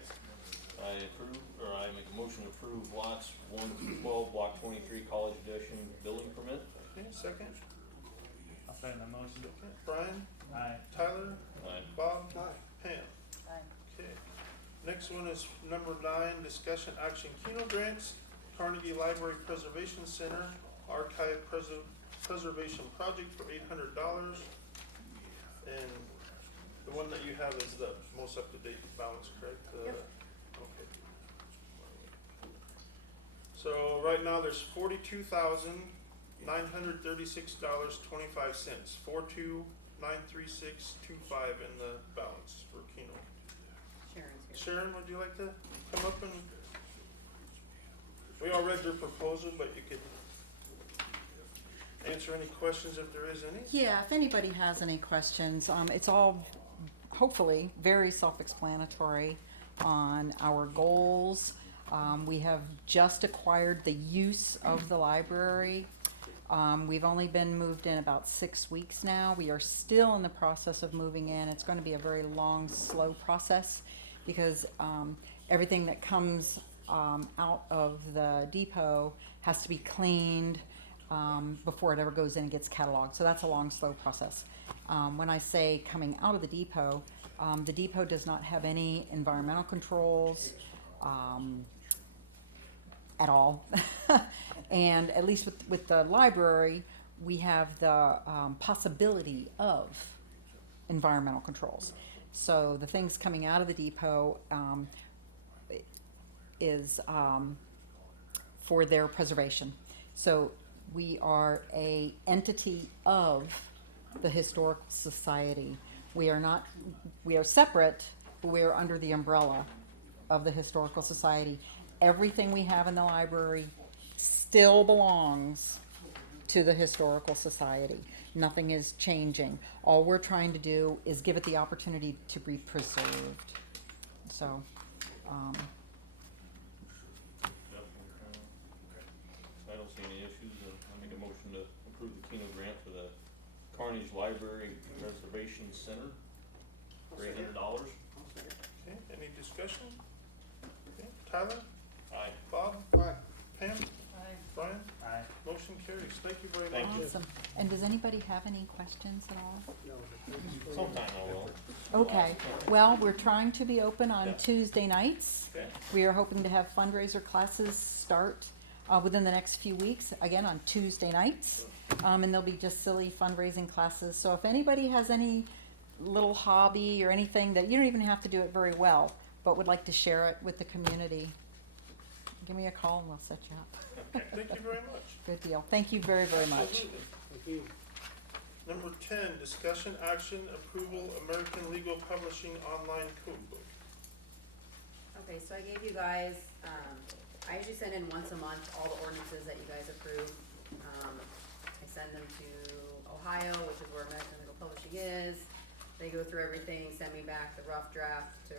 I make a motion to approve lots 1 through 12, block 23, College Edition building permit. Okay, second. I'll second the motion. Second. Brian, Aye. Tyler, Aye. Bob, Aye. Pam. Aye. Okay. Next one is number 9, discussion action Keno grants, Carnegie Library Preservation Center, Archive Preservation Project for $800. And the one that you have is the most up-to-date balance, correct? Yep. Okay. So right now there's $42,936.25, 42,936.25 in the balance for Keno. Sharon's here. Sharon, would you like to come up and? We all read your proposal, but you could answer any questions if there is any. Yeah, if anybody has any questions, it's all hopefully very self-explanatory on our goals. We have just acquired the use of the library. We've only been moved in about 6 weeks now. We are still in the process of moving in. It's going to be a very long, slow process because everything that comes out of the depot has to be cleaned before it ever goes in and gets cataloged. So that's a long, slow process. When I say coming out of the depot does not have any environmental controls at all. And at least with the library, we have the possibility of environmental controls. So the things coming out of the depot is for their preservation. So we are a entity of the Historical Society. We are separate, but we are under the umbrella of the Historical Society. Everything we have in the library still belongs to the Historical Society. Nothing is changing. All we're trying to do is give it the opportunity to be preserved. So, I don't see any issues. I make a motion to approve the Keno grant for the Carnage Library Preservation Center for $800. Okay, any discussion? Okay, Tyler? Aye. Bob? Aye. Pam? Aye. Brian? Aye. Motion carries. Thank you very Thank much. you. awesome. And does anybody have any questions at all? No, but thanks for- Sometime I will. Okay, well, we're trying to be open on Yeah. Tuesday nights. Okay. We are hoping to have fundraiser classes start within the next few weeks, again on Tuesday nights. And they'll be just silly fundraising classes. So if anybody has any little hobby or anything that you don't even have to do it very well, but would like to share it with the community, give me a call and we'll set you up. Okay, thank you very much. Good deal. Thank you very, very much. Absolutely. Thank you. Number 10, discussion action approval American Legal Publishing online code book. Okay, so I gave you guys, I usually send in once a month all the ordinances that you guys approve. I send them to Ohio, which is where American Legal Publishing is. They go through everything, send me back the rough draft to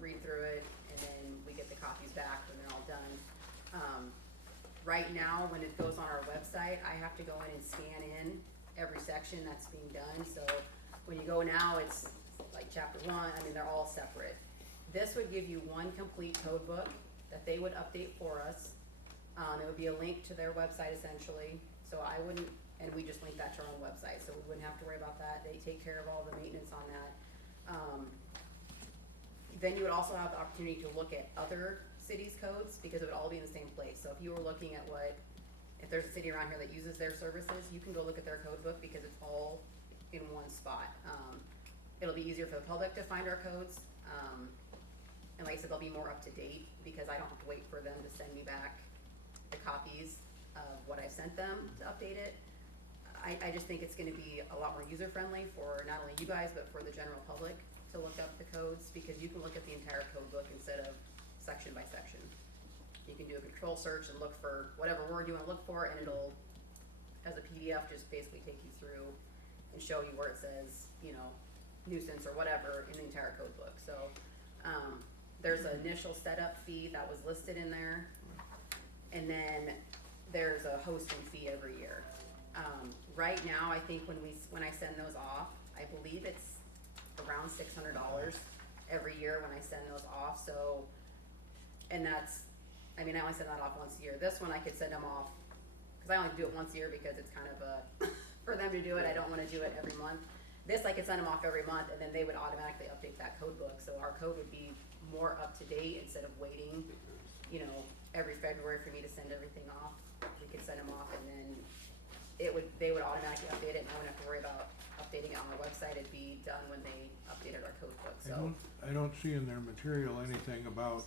read through it, and then we get the copies back when they're all done. Right now, when it goes on our website, I have to go in and scan in every section that's being done. So when you go now, it's like chapter 1, I mean, they're all separate. This would give you one complete code book that they would update for us. It would be a link to their website essentially. So I wouldn't, and we just link that to our own website, so we wouldn't have to worry about that. They take care of all the maintenance on that. Then you would also have the opportunity to look at other cities' codes because it would all be in the same place. So if you were looking at if there's a city around here that uses their services, you can go look at their code book because it's all in one spot. It'll be easier for the public to find our codes. And like I said, they'll be more up to date because I don't have to wait for them to send me back the copies of what I sent them to update it. I just think it's gonna be a lot more user-friendly for not only you guys, but for the general public to look up the codes because you can look at the entire code book instead of section by section. You can do a control search and look for whatever word you wanna look for and it'll, as a PDF, just basically take you through and show you where it says, you know, nuisance or whatever in the entire code book. So, there's an initial setup fee that was listed in there. And then there's a hosting fee every year. Right now, I think when I send those off, I believe it's around $600 every year when I send those off. So, and that's, I mean, I only send that off once a year. This one I could send them off, cause I only do it once a year because it's kind of for them to do it. I don't wanna do it every month. This I could send them off every month and then they would automatically update that code book. So our code would be more up to date instead of waiting, you know, every February for me to send everything off. We could send them off and then they would automatically update it and I wouldn't have to worry about updating it on our website. It'd be done when they updated our code book, so. I don't see in their material anything about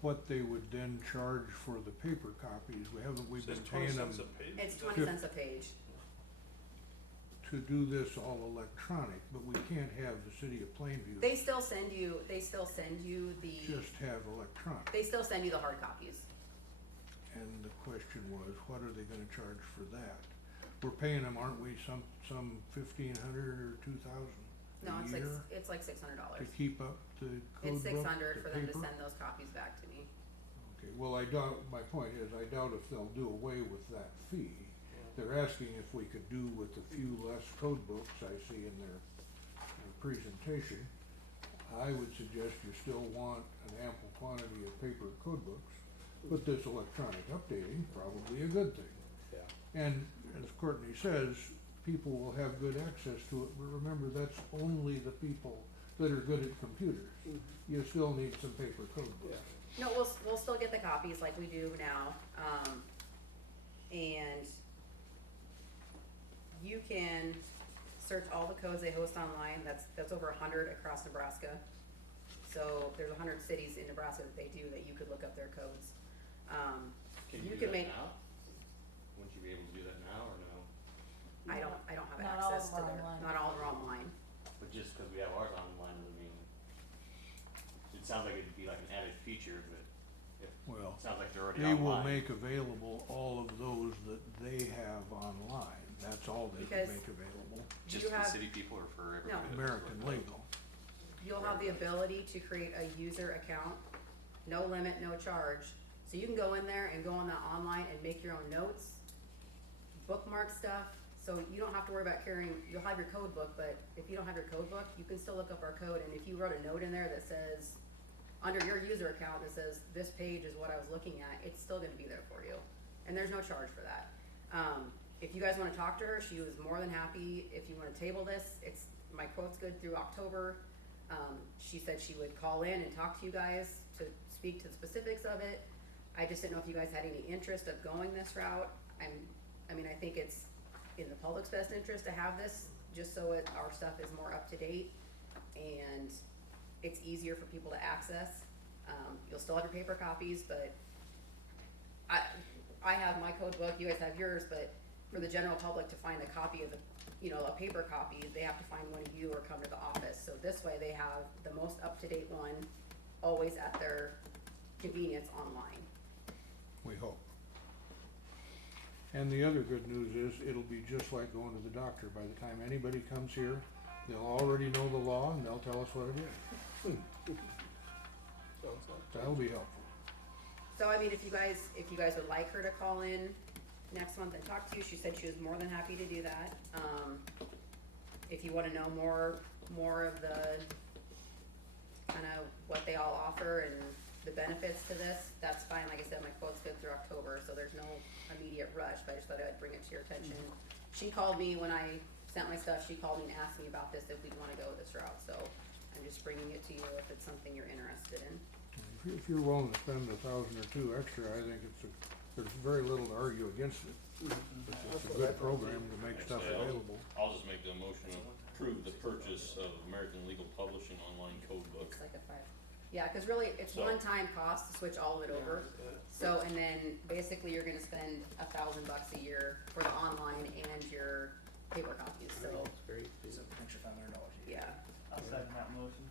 what they would then charge for the paper copies. We've Says been 20 paying them cents a page. It's Is that- 20 cents a page. to do this all electronic, but we can't have the city of Plainview They still send you the, just have electronic. they still send you the hard copies. And the question was, what are they gonna charge for that? we're paying them, aren't we, some 1,500 or 2,000 No, a it's year like, it's like $600. to keep up the code It's book, 600 the for them to paper? send those copies back to me. Okay, well, I doubt, my point is, I doubt if they'll do away with that fee. They're asking if we could do with a few less code books I see in their presentation. I would suggest you still want an ample quantity of paper code books, but this electronic updating, probably a good thing. Yeah. And as Courtney says, people will have good access to it, but remember, that's only the people that are good at computers. You still need some paper code books. No, we'll still get the copies like we do now, and you can search all the codes they host online. That's over 100 across Nebraska. So there's 100 cities in Nebraska that they do that you could look up their codes. Can you you do can that make. now? Wouldn't you be able to do that now or no? I don't have Not all access of to them are their. online. Not all of them are online. But just because we have ours online doesn't mean, it sounds like it'd be like an added feature, but if, Well, it sounds like they're already they will online. make available all of those that they have online. That's all they can Because make available. Just you for have- city people or for everybody? No. that American works with it? legal. You'll have the ability to create a user account, no limit, no charge. So you can go in there and go on that online and make your own notes, bookmark stuff. So you don't have to worry about carrying, you'll have your code book, but if you don't have your code book, you can still look up our code. And if you wrote a note in there that says, under your user account that says, this page is what I was looking at, it's still gonna be there for you. And there's no charge for that. If you guys wanna talk to her, she was more than happy. If you wanna table this, my quote's good through October. She said she would call in and talk to you guys to speak to the specifics of it. I just didn't know if you guys had any interest of going this route. I think it's in the public's best interest to have this, just so our stuff is more up to date and it's easier for people to access. You'll still have your paper copies, but I have my code book, you guys have yours, but for the general public to find a copy of a paper copy, they have to find one of you or come to the office. So this way they have the most up-to-date one always at their convenience online. We hope. And the other good news is, it'll be just like going to the doctor. By the time anybody comes here, they'll already know the law and they'll tell us what it is. That'll be helpful. So if you guys would like her to call in next month and talk to you, she said she was more than happy to do that. If you wanna know more of the, kinda what they all offer and the benefits to this, that's fine. Like I said, my quote's good through October, so there's no immediate rush, but I just thought I'd bring it to your attention. She called me when I sent my stuff, she called me and asked me about this, if we'd wanna go this route, so I'm just bringing it to you if it's something you're interested in. If you're willing to spend $1,000 or $2,000 extra, I think there's very little to argue against it. It's a good program to make stuff Actually, available. I'll just make the motion to approve the purchase of American Legal Publishing online code book. It's like a yeah, cause really, it's So- one-time cost to switch all of it over. So, and then basically you're gonna spend $1,000 a year for the online and your paper copies, so, That's great. It's an extra $500 a year. yeah. I'll second that motion.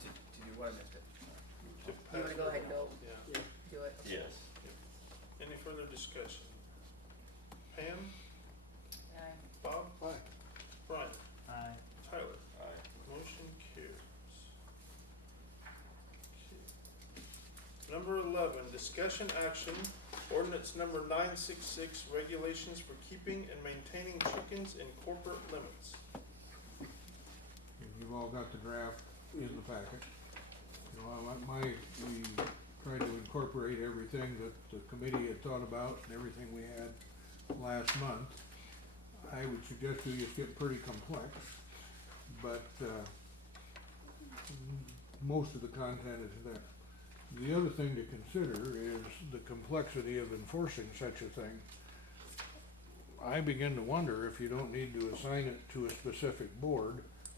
To do what, I missed it. You wanna go ahead and go Yeah. do it? Yes. Any further discussion? Pam? Bob? Aye. Brian? Aye. Tyler? Aye. Motion carries. Okay. Number 11, discussion action, ordinance number 966, regulations for keeping and maintaining chickens in corporate limits. You've all got the draft in the packet. We tried to incorporate everything that the committee had thought about and everything we had last month. I would suggest to you it's getting pretty complex, but, most of the content is there. The other thing to consider is the complexity of enforcing such a thing. I begin to wonder if you don't need to assign it to a specific board.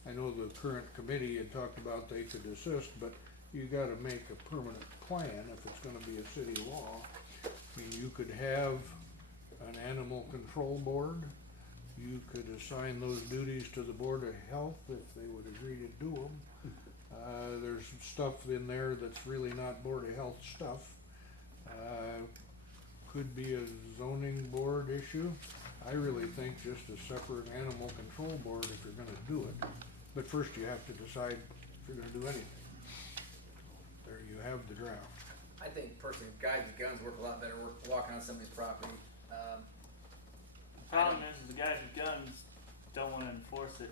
I know the current committee had talked about they could assist, but you gotta make a permanent plan if it's gonna be a city law. I mean, you could have an animal control board. You could assign those duties to the Board of Health if they would agree to do them. There's some stuff in there that's really not Board of Health stuff. Could be a zoning board issue. I really think just a separate animal control board if you're gonna do it. But first you have to decide if you're gonna do anything. There you have the draft. I think personally, guys with guns work a lot better walking on somebody's property. The problem is the guys with guns don't wanna enforce it.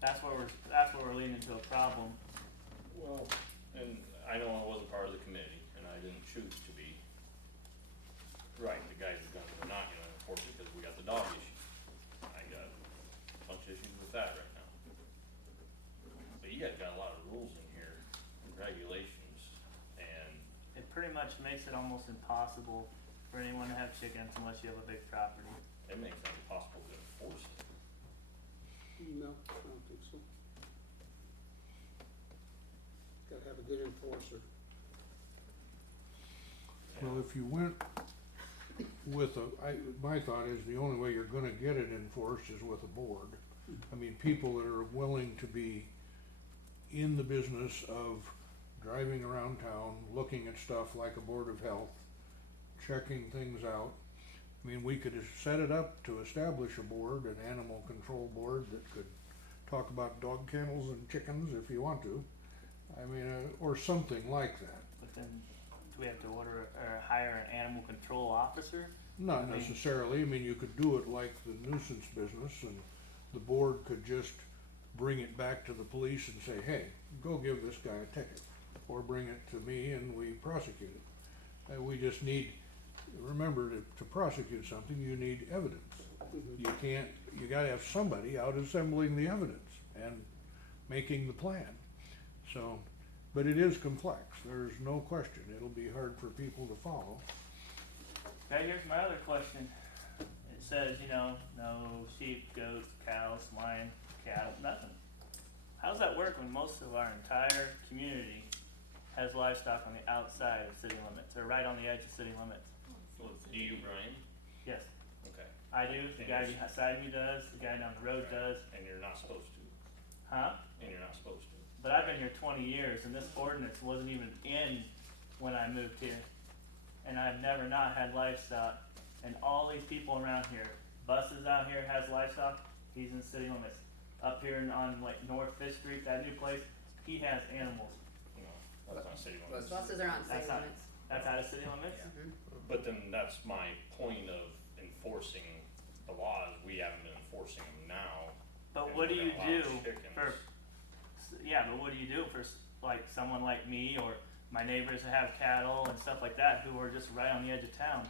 That's where we're leading into a problem. Well, and I know I wasn't part of the committee, and I didn't choose to be. Right, the guys with guns are not gonna enforce it, cause we got the dog issue. I got a bunch of issues with that right now. But you guys got a lot of rules in here, and regulations, and It pretty much makes it almost impossible for anyone to have chickens unless you have a big property. it makes it impossible to enforce it. No, I don't think so. Gotta have a good enforcer. Well, if you went with my thought is the only way you're gonna get it enforced is with a board. I mean, people that are willing to be in the business of driving around town, looking at stuff like a board of health, checking things out. I mean, we could set it up to establish a board, an animal control board that could talk about dog kennels and chickens if you want to. I mean, or something like that. But then, do we have to order or hire an animal control officer? Not I mean- necessarily, I mean, you could do it like the nuisance business and the board could just bring it back to the police and say, hey, go give this guy a ticket. Or bring it to me and we prosecute it. We just need, remember to prosecute something, you need evidence. You gotta have somebody out assembling the evidence and making the plan. So, but it is complex, there's no question, it'll be hard for people to follow. Okay, here's my other question. It says, no sheep, goats, cows, swine, cattle, nothing. How's that work when most of our entire community has livestock on the outside of city limits, or right on the edge of city limits? So, do you, Brian? Yes, Okay. I do, the guy beside me does, the guy down the road does, And you're not supposed to, huh? and you're not supposed to. But I've been here 20 years, and this ordinance wasn't even in when I moved here. And I've never not had livestock, and all these people around here, buses out here has livestock, he's in city limits. Up here on like North Fifth Street, that new place, he has animals. No, that's not city limits. Buses are on city That's not- limits. That's out of city limits? Mhm. But then that's my point of enforcing the laws, we haven't been enforcing them now. But and what do we're you gonna allow do chickens. for, yeah, but what do you do for like someone like me or my neighbors that have cattle and stuff like that who are just right on the edge of town?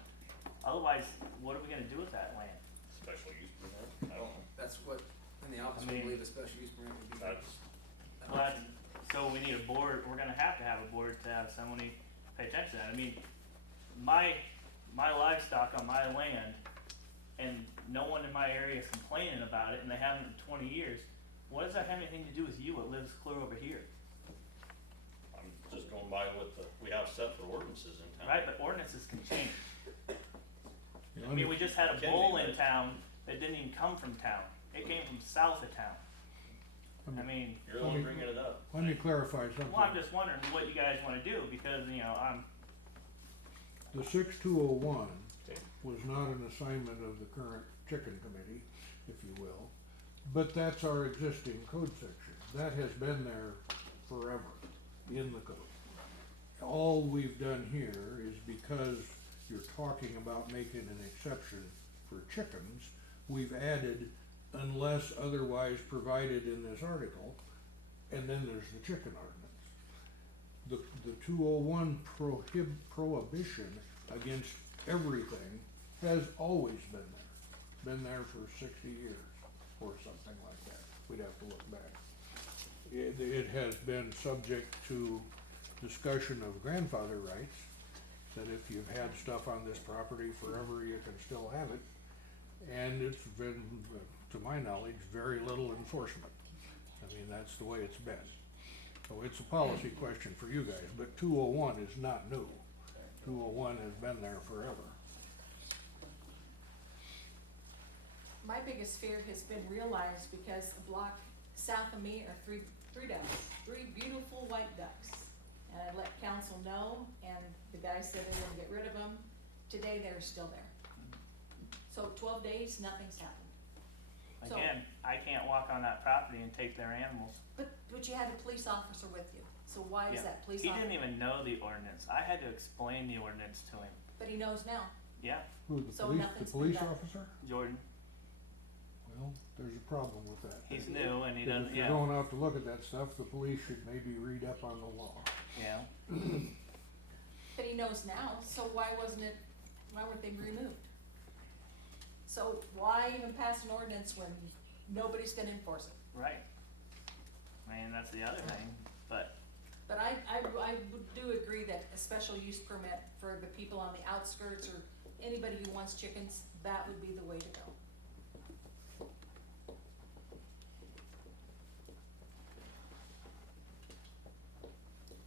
Otherwise, what are we gonna do with that land? Special use permit, I don't know, That's what, in the office, I we mean- believe a special use permit would be. that's, an Well, option. so we need a board, we're gonna have to have a board to have somebody pay attention to that. I mean, my livestock on my land, and no one in my area is complaining about it, and they haven't in 20 years. What does that have anything to do with you that lives clear over here? I'm just going by what we have set for ordinances in town. Right, but ordinances can change. You I know, mean, we just had a Can be, bull in but- town that didn't even come from town. It came from south of town. I mean, You're the one bringing it up. Let me clarify something. well, I'm just wondering what you guys wanna do, because, I'm, The 6201 Okay. was not an assignment of the current chicken committee, if you will, but that's our existing code section. That has been there forever in the code. All we've done here is because you're talking about making an exception for chickens, we've added unless otherwise provided in this article, and then there's the chicken ordinance. The 201 prohibition against everything has always been there for 60 years or something like that. We'd have to look back. It has been subject to discussion of grandfather rights, that if you've had stuff on this property forever, you can still have it. And it's been, to my knowledge, very little enforcement. I mean, that's the way it's been. So it's a policy question for you guys, but 201 is not new. 201 has been there forever. My biggest fear has been realized because the block south of me are three ducks, three beautiful white ducks. And I let council know, and the guy said they were gonna get rid of them. Today, they're still there. So 12 days, nothing's happened. So- Again, I can't walk on that property and take their animals. But you had a police officer with you, so why is Yeah. that police He officer? didn't even know the ordinance. I had to explain the ordinance to him. But he knows now. Yeah, Who, the So police, the nothing's been police done. officer? Jordan, Well, there's a problem with that. he's new and he If doesn't, you're yeah, going out to look at that stuff, the police should maybe read up on the law. yeah. But he knows now, so why weren't they removed? So why even pass an ordinance when nobody's gonna enforce it? Right. I mean, that's the other thing, but But I do agree that a special use permit for the people on the outskirts or anybody who wants chickens, that would be the way to go.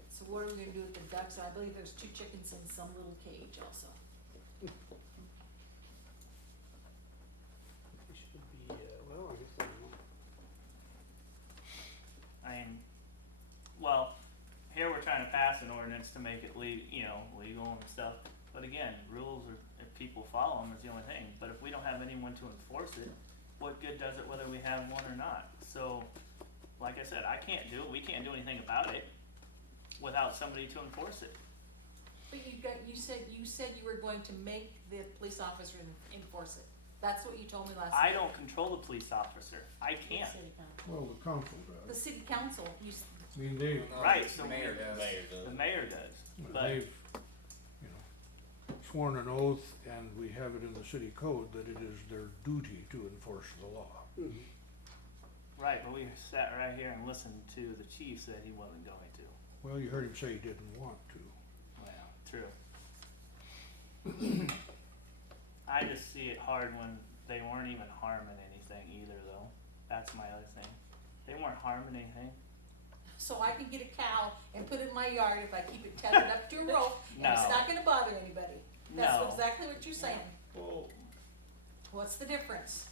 So what are we gonna do with the ducks? I believe there's 2 chickens in some little cage also. It should be, well, I guess I don't know. I mean, well, here we're trying to pass an ordinance to make it legal and stuff. But again, rules are, if people follow them is the only thing. But if we don't have anyone to enforce it, what good does it whether we have one or not? So, like I said, we can't do anything about it without somebody to enforce it. But you said you were going to make the police officer enforce it. That's what you told me last I time. don't control the police officer. I can't. City council. Well, the council The does. city council, I mean, they, No, Right, the so mayor does. The mayor does. But they've, sworn an oath, and we have it in the city code that it is their duty to enforce the law. Mhm. right, but we sat right here and listened to the chief said he wasn't going to. Well, you heard him say he didn't want to. Well, true. I just see it hard when they weren't even harming anything either, though. That's my other thing. They weren't harming anything. So I can get a cow and put it in my yard if I keep it tethered up to a rope, and it's No. not gonna bother anybody. That's No. exactly what you're saying. Well, What's the difference?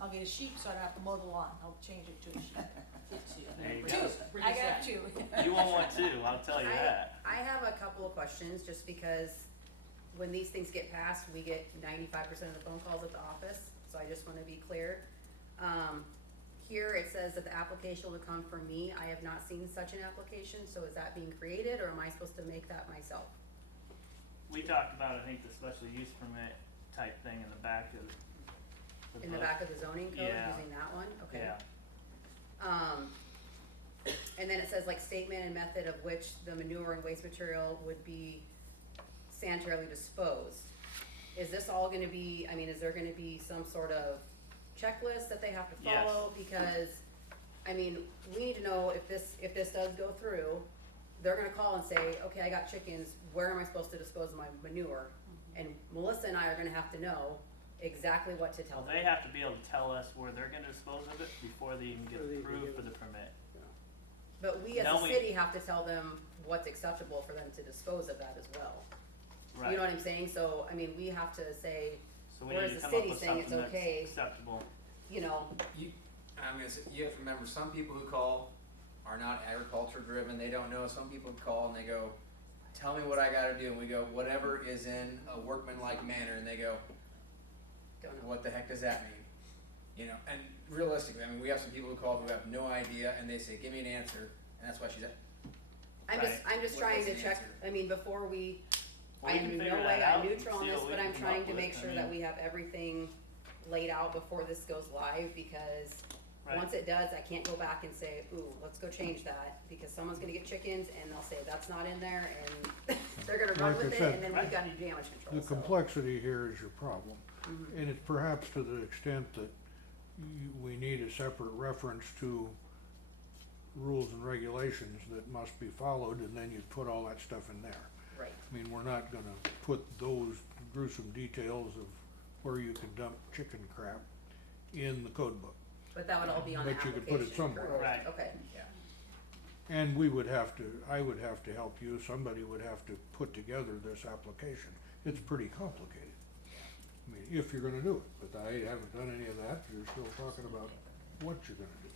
I'll get a sheep so I don't have to mow the lawn. I'll change it to a sheep. there you 2, go. I got 2. You won't want to, I'll tell you that. I have a couple of questions, just because when these things get passed, we get 95% of the phone calls at the office, so I just wanna be clear. Here it says that the application will come from me. I have not seen such an application, so is that being created, or am I supposed to make that myself? We talked about, I think, the special use permit type thing in the back of the In the book. back of the zoning code, Yeah. using that one? Okay. Yeah, And then it says like statement and method of which the manure and waste material would be sanitarily disposed. Is this all gonna be, I mean, is there gonna be some sort of checklist that they have to Yes. follow? Because, I mean, we need to know if this does go through, they're gonna call and say, okay, I got chickens, where am I supposed to dispose of my manure? And Melissa and I are gonna have to know exactly what to tell well, them. they have to be able to tell us where they're gonna dispose of it before they even get Before they even approved get for it. the permit. But we as a Knowing- city have to tell them what's acceptable for them to dispose of that as well. Right. You know what I'm saying? So, I mean, we have to say, So we whereas need to the come up city with saying it's something that's okay. acceptable. you know, You have to remember, some people who call are not agriculture driven, they don't know. Some people call and they go, tell me what I gotta do, and we go, whatever is in a workmanlike manner, and they go, don't know. what the heck does that mean? You know, and realistically, I mean, we have some people who call who have no idea, and they say, give me an answer, and that's why she's at. I'm just What trying was to the check, answer? I mean, before we, Well, I we am can in no figure way, that I'm out and neutral on see this, what we but can I'm come trying up to with. make I sure mean- that we have everything laid out before this goes live, because Right. once it does, I can't go back and say, ooh, let's go change that, because someone's gonna get chickens, and they'll say, that's not in there, and they're gonna run Like I with it, said, and then we've gotta do damage control, The so. complexity here is your problem. Mhm. And it's perhaps to the extent that we need a separate reference to rules and regulations that must be followed, and then you put all that stuff in there. Right. I mean, we're not gonna put those gruesome details of where you can dump chicken crap in the code book. But that would all be on the But you application, could put it somewhere. correct? Right. Okay. Yeah. And I would have to help you, somebody would have to put together this application. It's pretty complicated. I mean, if you're gonna do it, but I haven't done any of that, you're still talking about what you're gonna do.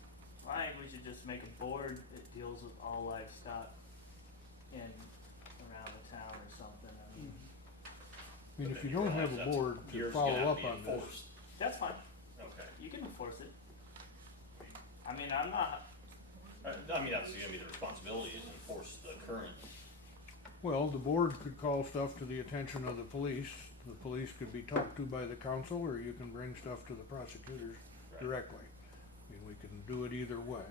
I think we should just make a board that deals with all livestock in, around the town or something, I mean. I mean, But if then you don't have realize a that's- board to yours is gonna follow have up to be on this, enforced. That's fine. Okay. You can enforce it. I mean, I'm not, I mean, that's gonna be the responsibility is enforce the current. well, the board could call stuff to the attention of the police. The police could be talked to by the council, or you can bring stuff to the prosecutors Right. directly. I mean, we can do it either way.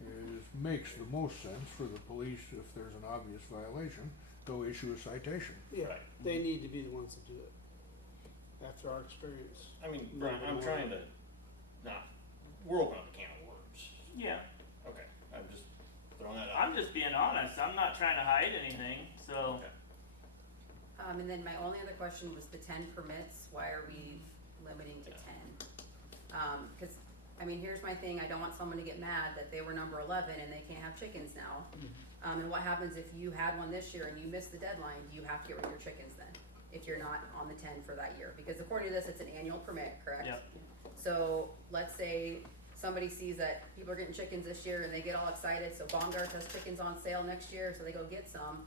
It makes the most sense for the police, if there's an obvious violation, go issue a citation. Yeah, Right. they need to be the ones to do it, after our experience. I mean, Brian, I'm trying to not, we're opening up a can of worms. yeah. Okay, I'm just throwing that out. I'm just being honest. I'm not trying to hide anything, so. Okay. And then my only other question was the 10 permits, why are we limiting to 10? Cause, I mean, here's my thing, I don't want someone to get mad that they were number 11 and they can't have chickens now. And what happens if you had one this year and you missed the deadline, do you have to get rid of your chickens then? If you're not on the 10 for that year, because according to this, it's an annual permit, correct? Yep. So, let's say somebody sees that people are getting chickens this year and they get all excited, so Baumgart has chickens on sale next year, so they go get some,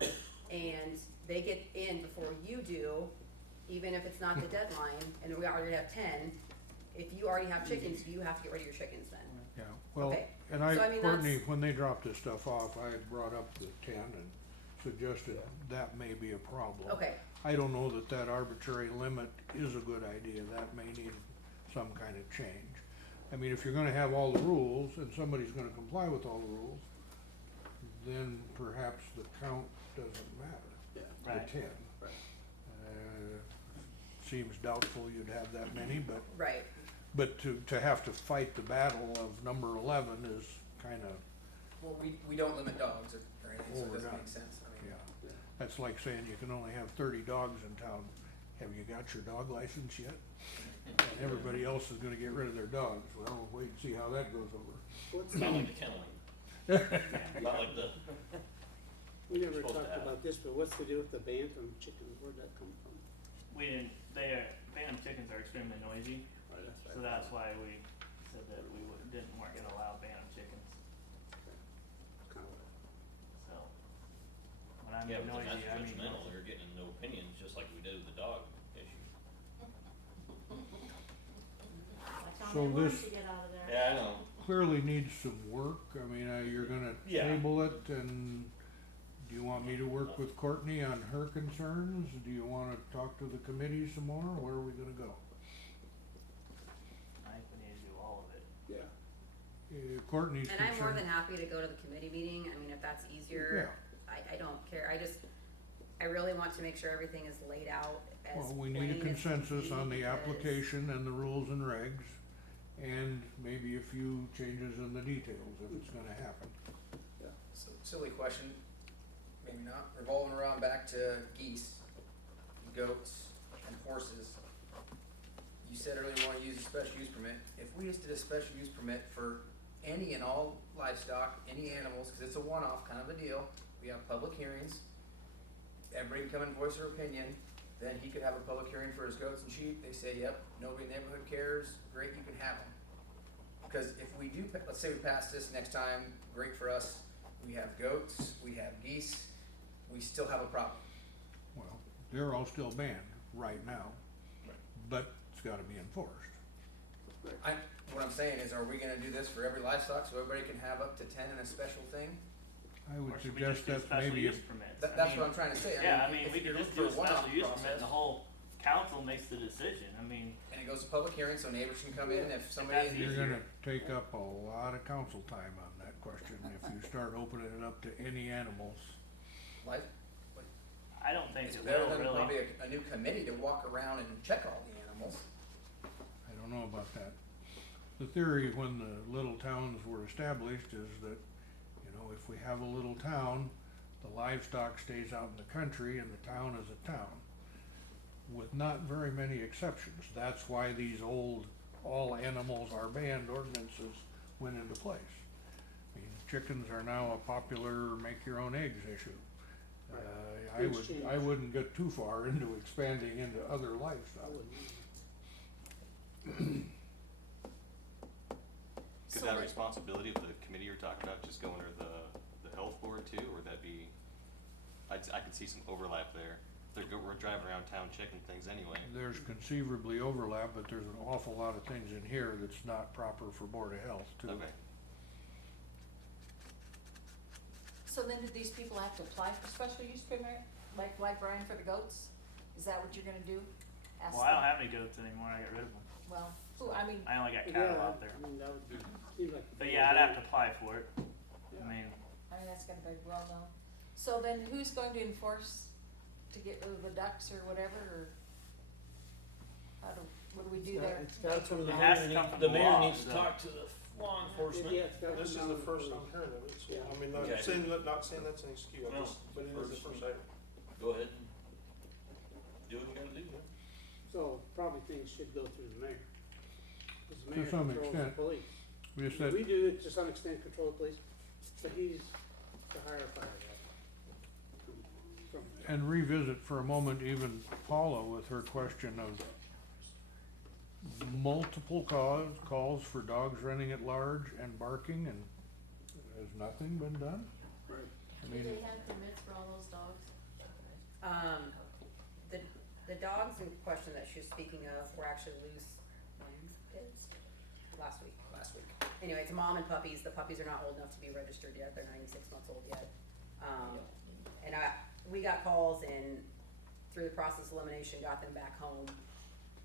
and they get in before you do, even if it's not the deadline, and we already have 10, if you already have chickens, you have to get rid of your chickens then. Yeah, well, Okay. and So, I mean, Courtney, that's- when they dropped this stuff off, I had brought up the 10 and suggested that may be a problem. Okay, I don't know that that arbitrary limit is a good idea, that may need some kind of change. I mean, if you're gonna have all the rules and somebody's gonna comply with all the rules, then perhaps the count doesn't matter, Yeah. Right. the 10. Right. Seems doubtful you'd have that many, right. but to have to fight the battle of number 11 is kinda, Well, we don't limit dogs or anything, so it doesn't Overdone. make sense, I mean. yeah. That's like saying you can only have 30 dogs in town. Have you got your dog license yet? And everybody else is gonna get rid of their dogs. Well, wait and see how that goes over. What's Not the, like the kenneling. Not like the, we never supposed to talked have. about this, but what's the deal with the bantam chickens, where'd that come from? We didn't, Phantom chickens are extremely noisy, Oh, that's right. so that's why we said that weren't gonna allow Phantom chickens, Kinda what- so. When I yeah, mean but then noisy, that's I mean. judgmental, they're getting no opinions, just like we did with the dog issue. So this Yeah, I know. clearly needs some work. I mean, you're gonna Yeah. table it, and do you want me to work with Courtney on her concerns? Do you wanna talk to the committee some more? Where are we gonna go? I think we need to do all of it. Yeah. Courtney's And concern. I'm more than happy to go to the committee meeting, I mean, if that's easier, I don't care, I really want to make sure everything is laid out as Well, we plain need a as can consensus be, on the because- application and the rules and regs, and maybe a few changes in the details if it's gonna happen. So, silly question, maybe not, revolving around back to geese, goats, and horses. You said earlier you wanna use a special use permit, if we just did a special use permit for any and all livestock, any animals, cause it's a one-off kind of a deal, we have public hearings, everybody can come and voice their opinion, then he could have a public hearing for his goats and sheep, they say, yep, nobody in the neighborhood cares, great, you can have them. Cause if we do, let's say we pass this next time, great for us, we have goats, we have geese, we still have a problem. Well, they're all still banned right now, Right. but it's gotta be enforced. What I'm saying is, are we gonna do this for every livestock, so everybody can have up to 10 in a special thing? I Or would should we suggest just do that's special maybe, use permits? That's what I'm trying to say, Yeah, I mean, if we you're could just looking do for a one-off special use permit, process, and the whole council makes the decision, I mean, and it goes to public hearing, so neighbors can come in, if that's somebody, easy. you're gonna take up a lot of council time on that question if you start opening it up to any animals. like, I don't think it's it better will than really. probably a new committee to walk around and check all the animals. I don't know about that. The theory when the little towns were established is that, you know, if we have a little town, the livestock stays out in the country and the town is a town. With not very many exceptions. That's why these old all animals are banned ordinances went into place. I mean, chickens are now a popular make your own eggs issue. Things change. I wouldn't get too far into expanding into other livestock. I wouldn't. Could that responsibility of the committee you're talking about just go under the health board too, or would that be, I could see some overlap there. If they're we're driving around town checking things anyway. There's conceivably overlap, but there's an awful lot of things in here that's not proper for Board of Health too. Okay. So then did these people have to apply for special use permit, like Brian for the goats? Is that what you're gonna do? Ask Well, I don't them? have any goats anymore, I got rid of them. Well, who, I mean, I only got Yeah, cattle out there. I mean, that would seem like. But yeah, I'd have to apply for it. I mean, that's gotta be well known. So then who's going to enforce to get rid of the ducks or whatever, or what do we do there? It's gotta come it down. has to come from The the mayor law, needs to so- talk to the law enforcement. Yeah, it's gotta This come is the down first from- I'm hearing of it, so, Yeah. I mean, Okay. not saying that's an excuse, Well, but it is the first item. Go ahead and do what you gotta do. So probably things should go through the mayor. 'Cause the To mayor some controls the extent. police. We said, We do it to some extent, control the police, but he's the higher fire guy. and revisit for a moment even Paula with her question of multiple calls for dogs running at large and barking, and has nothing been done? Right. I mean, have permits for all those dogs? The dogs in question that she was speaking of were actually loose last week. Anyway, it's mom and puppies. The puppies are not old enough to be registered yet. They're 96 months old yet. And we got calls and through the process of elimination got them back home.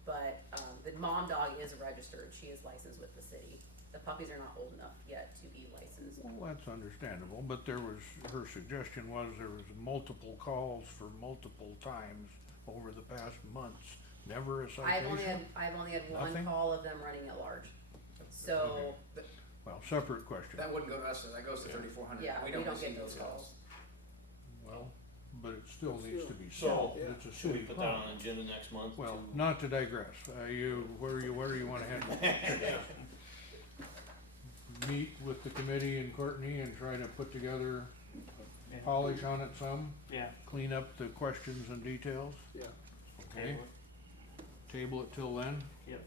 But the mom dog is registered. She is licensed with the city. The puppies are not old enough yet to be licensed. well, that's understandable, but her suggestion was there was multiple calls for multiple times over the past months, never a I've only citation? had one Nothing? call of them running at large. So, Well, separate question. That wouldn't go to us, so that goes to 3,400. yeah, we don't receive get those calls. Well, but it still needs to be So, said, it's a Should we city put that on problem. the agenda next month? Well, to- not to digress, where do you wanna head? Meet with the committee and Courtney and try to put together, yeah. polish on it some, Yeah. clean up the questions and details, Yeah. okay? Table it till then? Yep.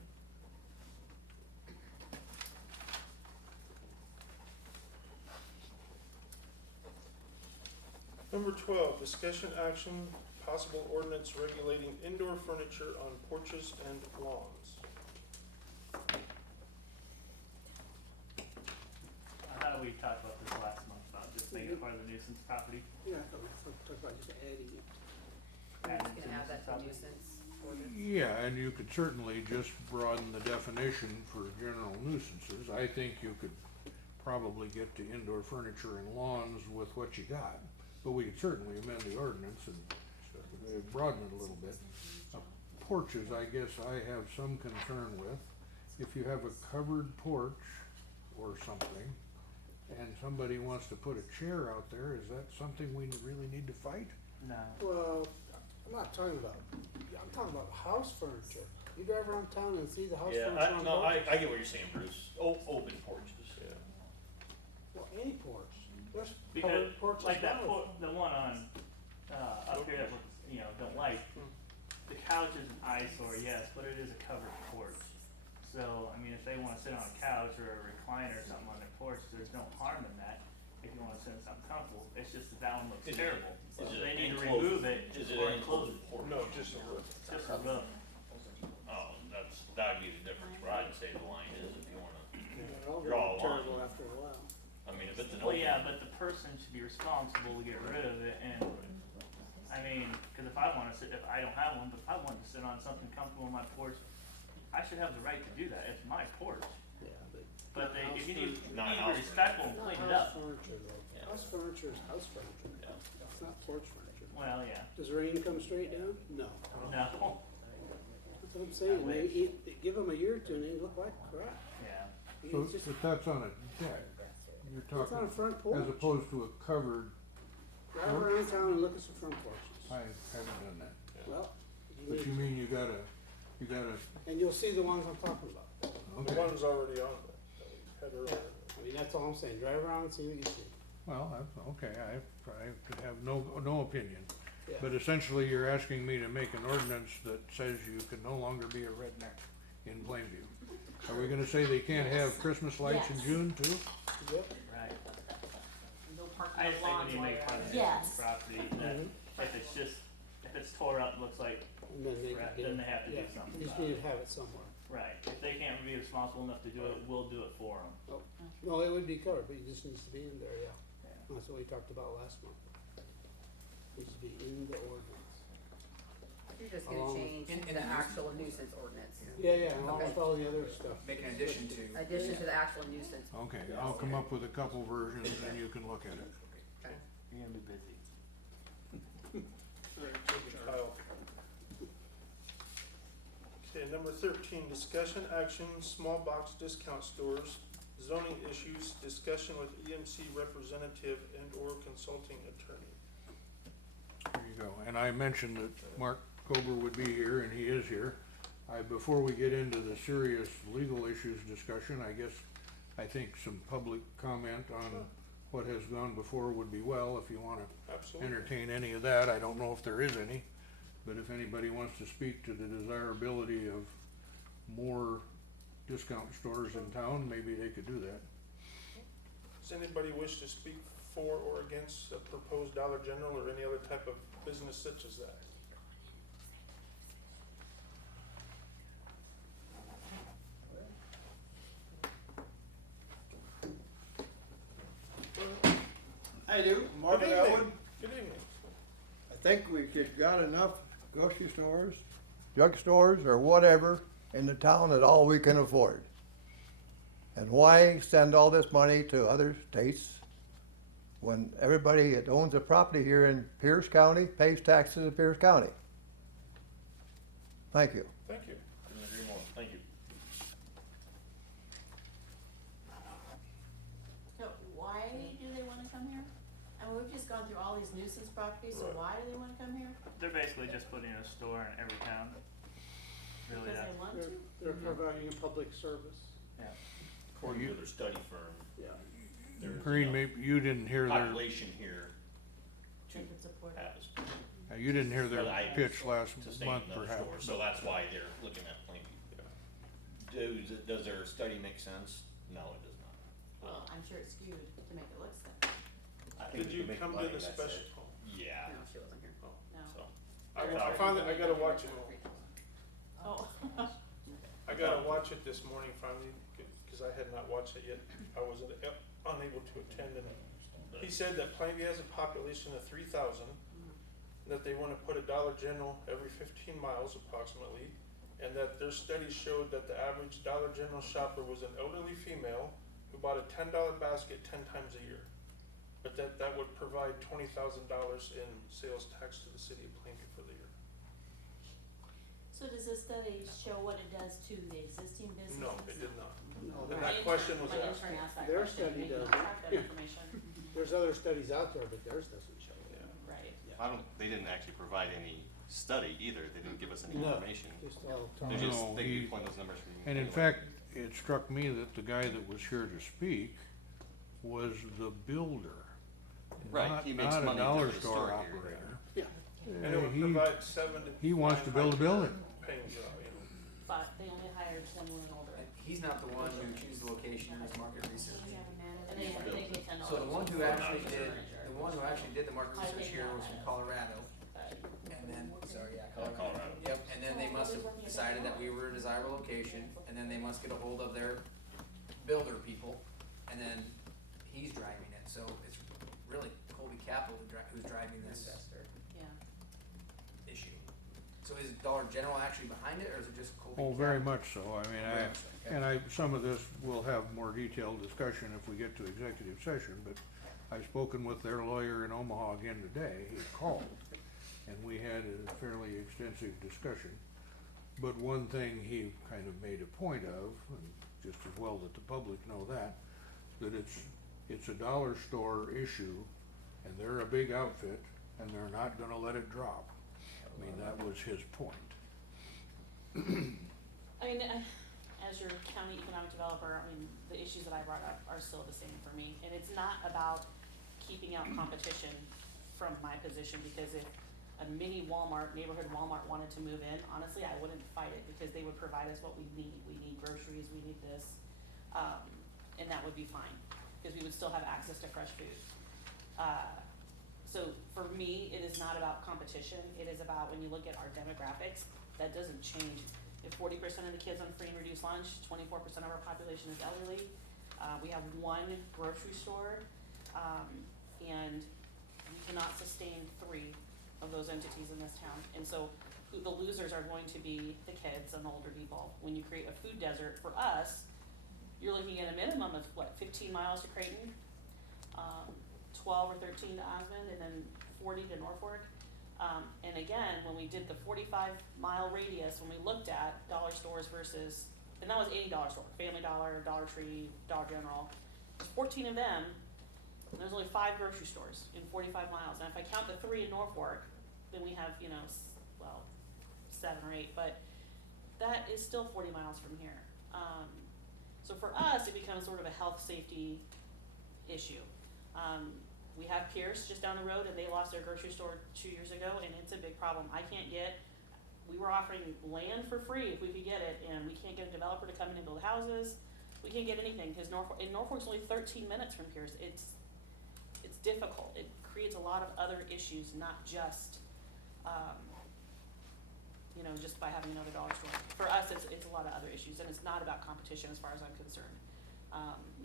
Number 12, discussion action, possible ordinance regulating indoor furniture on porches and lawns. I thought we talked about this last month, about just making it part of the nuisance property. Yeah, I thought we talked about just adding it. I'm Add just it to gonna have that nuisance property. nuisance ordinance. Yeah, and you could certainly just broaden the definition for general nuisances. I think you could probably get to indoor furniture and lawns with what you got. But we could certainly amend the ordinance and broaden it a little bit. Porches, I guess I have some concern with. If you have a covered porch or something, and somebody wants to put a chair out there, is that something we really need to fight? No. Well, I'm not talking about, I'm talking about house furniture. You drive around town and see the house Yeah, furniture on porches. I get what you're saying, Bruce. Open porches. Well, any porch. There's Because, covered porches like that, now. the one on, up here that looks, don't like, the couch is an eyesore, yes, but it is a covered porch. So, I mean, if they wanna sit on a couch or a recliner or something on their porch, there's no harm in that. If you wanna sit in something comfortable, it's just that one looks Is it- terrible. is So it they need to enclosed? remove it, Is just it or an enclose enclosed it, porch? No, just a roof. just a roof. Oh, that'd be the difference where I'd say the line is if you wanna, They're all draw a gonna be line. terrible after a while. I mean, if it's an Well, open. yeah, but the person should be responsible to get rid of it, and, I mean, cause if I don't have one, but if I wanted to sit on something comfortable on my porch, I should have the right to do that, it's my porch. Yeah, But not if house you need, furniture. you Not need to house be respectful and Not clean it house up. furniture though. Yeah. House furniture is house furniture. Yeah. It's not porch furniture. Well, yeah, Does rain come straight down? No. no, That's what I'm saying. I They give them a year or two and they look like crap. yeah. So, It's just, but that's on a deck, you're it's on a talking, front porch. as opposed to a covered, Drive around town and look at some front porches. I haven't done that. Well, But you mean you gotta, and you'll see the ones I'm talking about. The okay, one's already on that we had earlier. I mean, that's all I'm saying. Drive around and see what you see. well, that's, okay, I have no opinion. Yeah. But essentially, you're asking me to make an ordinance that says you can no longer be a redneck in Plainview. Are we gonna say they can't have Christmas lights in Yes. June too? Yep. Right. No parking I just think lawns when you while make you're fun at of it. nuisance Yes. property, that if it's just to if it's tore up, looks like, And then they right, could then get, they have to do yeah, something you just about need it. to have it somewhere. Right, if they can't be responsible enough to do it, we'll do it for them. No, it would be covered, but it just needs to be in there, yeah. Yeah. That's what we talked about last month. Needs to be in the ordinance. You're just Along gonna with- change In the the actual nuisance ordinance. Yeah, yeah, along Okay. with all the other stuff. Make an addition to. Addition to the actual nuisance. Okay, I'll come up with a couple versions and you can look at it. Okay. You're gonna be busy. Kyle. Okay, number 13, discussion action, small box discount stores, zoning issues, discussion with EMC representative and or consulting attorney. There you go. And I mentioned that Mark Kober would be here, and he is here. Before we get into the serious legal issues discussion, I think some public comment on what has gone before would be well, if you wanna Absolutely. entertain any of that. I don't know if there is any, but if anybody wants to speak to the desirability of more discount stores in town, maybe they could do that. Does anybody wish to speak for or against a proposed Dollar General or any other type of business such as that? I do, Marvin Good Elwood. evening. Good evening. I think we just got enough grocery stores, drugstores, or whatever in the town at all we can afford. And why send all this money to other states when everybody that owns a property here in Pierce County pays taxes in Pierce County? Thank you. Thank you. Couldn't agree more, thank you. So why do they wanna come here? I mean, we've just gone through all these nuisance properties, so Right. why do they wanna come here? They're basically just putting a store in every town. Really, Because that's, they want They're, to? they're providing a public service. yeah. According to their study firm, Yeah. there's Green, enough maybe you didn't hear their, population here to They could support it. have you didn't hear their for the items pitch last to stay month in another store, perhaps. so that's why they're looking at Plainview. Does their study make sense? No, it does not. Well, I'm sure it's skewed to make it look simple. I think Did we you can make come to money, the that's special? it. Oh, Yeah, No, she wasn't here. No. so. I found it, I gotta watch it. Oh. I gotta watch it this morning finally, cause I had not watched it yet. I was unable to attend, and he said that Plainview has a population of 3,000, that they wanna put a Dollar General every 15 miles approximately, and that their study showed that the average Dollar General shopper was an elderly female who bought a $10 basket 10 times a year. But that would provide $20,000 in sales tax to the city of Plainview for the year. So does this study show what it does to the existing business? No, it did not. No, And My that question was intern- asked. My intern asked that Their question, study we can does. track that information. There's other studies out there, but theirs doesn't show it. Right. They didn't actually provide any study either, they didn't give us any No. information. Just all They talk. just, No, they he- point those numbers from. And in anywhere. fact, it struck me that the guy that was here to speak was the builder. Right, not- he makes not a money dollar through the store store here, operator. Yeah. And it would He- provide 7 to. he wants to build a 900 building. Paying job, But they only hired someone older. And he's not the one who chooses the location in his market research. And they get $10. So the one who actually did the market research here was from Colorado. And then, sorry, yeah, Colorado. Yep, and then they must have decided that we were a desirable location, and then they must get a hold of their builder people, and then he's driving it, so it's really Colby Capital who's driving this Yeah. issue. So is Dollar General actually behind it, or is it just Colby Capital? Oh, very much so. I mean, Very much so, okay. and some of this will have more detailed discussion if we get to executive session, but I've spoken with their lawyer in Omaha again today. He called, and we had a fairly extensive discussion. But one thing he kind of made a point of, and just as well that the public know that it's a dollar store issue, and they're a big outfit, and they're not gonna let it drop. I mean, that was his point. I mean, as your county economic developer, I mean, the issues that I brought up are still the same for me. And it's not about keeping out competition from my position, because if a mini Walmart, neighborhood Walmart wanted to move in, honestly, I wouldn't fight it, because they would provide us what we need. We need groceries, we need this, and that would be fine, because we would still have access to fresh food. So for me, it is not about competition, it is about when you look at our demographics, that doesn't change. If 40% of the kids on free and reduced lunch, 24% of our population is elderly. We have one grocery store, and we cannot sustain 3 of those entities in this town. And so the losers are going to be the kids and the older people. When you create a food desert for us, you're looking at a minimum of 15 miles to Creighton, 12 or 13 to Osmond, and then 40 to Norfolk. And again, when we did the 45-mile radius, when we looked at dollar stores versus, and that was any dollar store, Family Dollar, Dollar Tree, Dollar General, there's 14 of them, and there's only 5 grocery stores in 45 miles. And if I count the 3 in Norfolk, then we have, 7 or 8, but that is still 40 miles from here. So for us, it becomes sort of a health safety issue. We have Pierce just down the road, and they lost their grocery store 2 years ago, and it's a big problem. We were offering land for free if we could get it, and we can't get a developer to come in and build houses. We can't get anything, because Norfolk's only 13 minutes from Pierce. It's difficult. It creates a lot of other issues, not just, just by having another dollar store. For us, it's a lot of other issues, and it's not about competition as far as I'm concerned.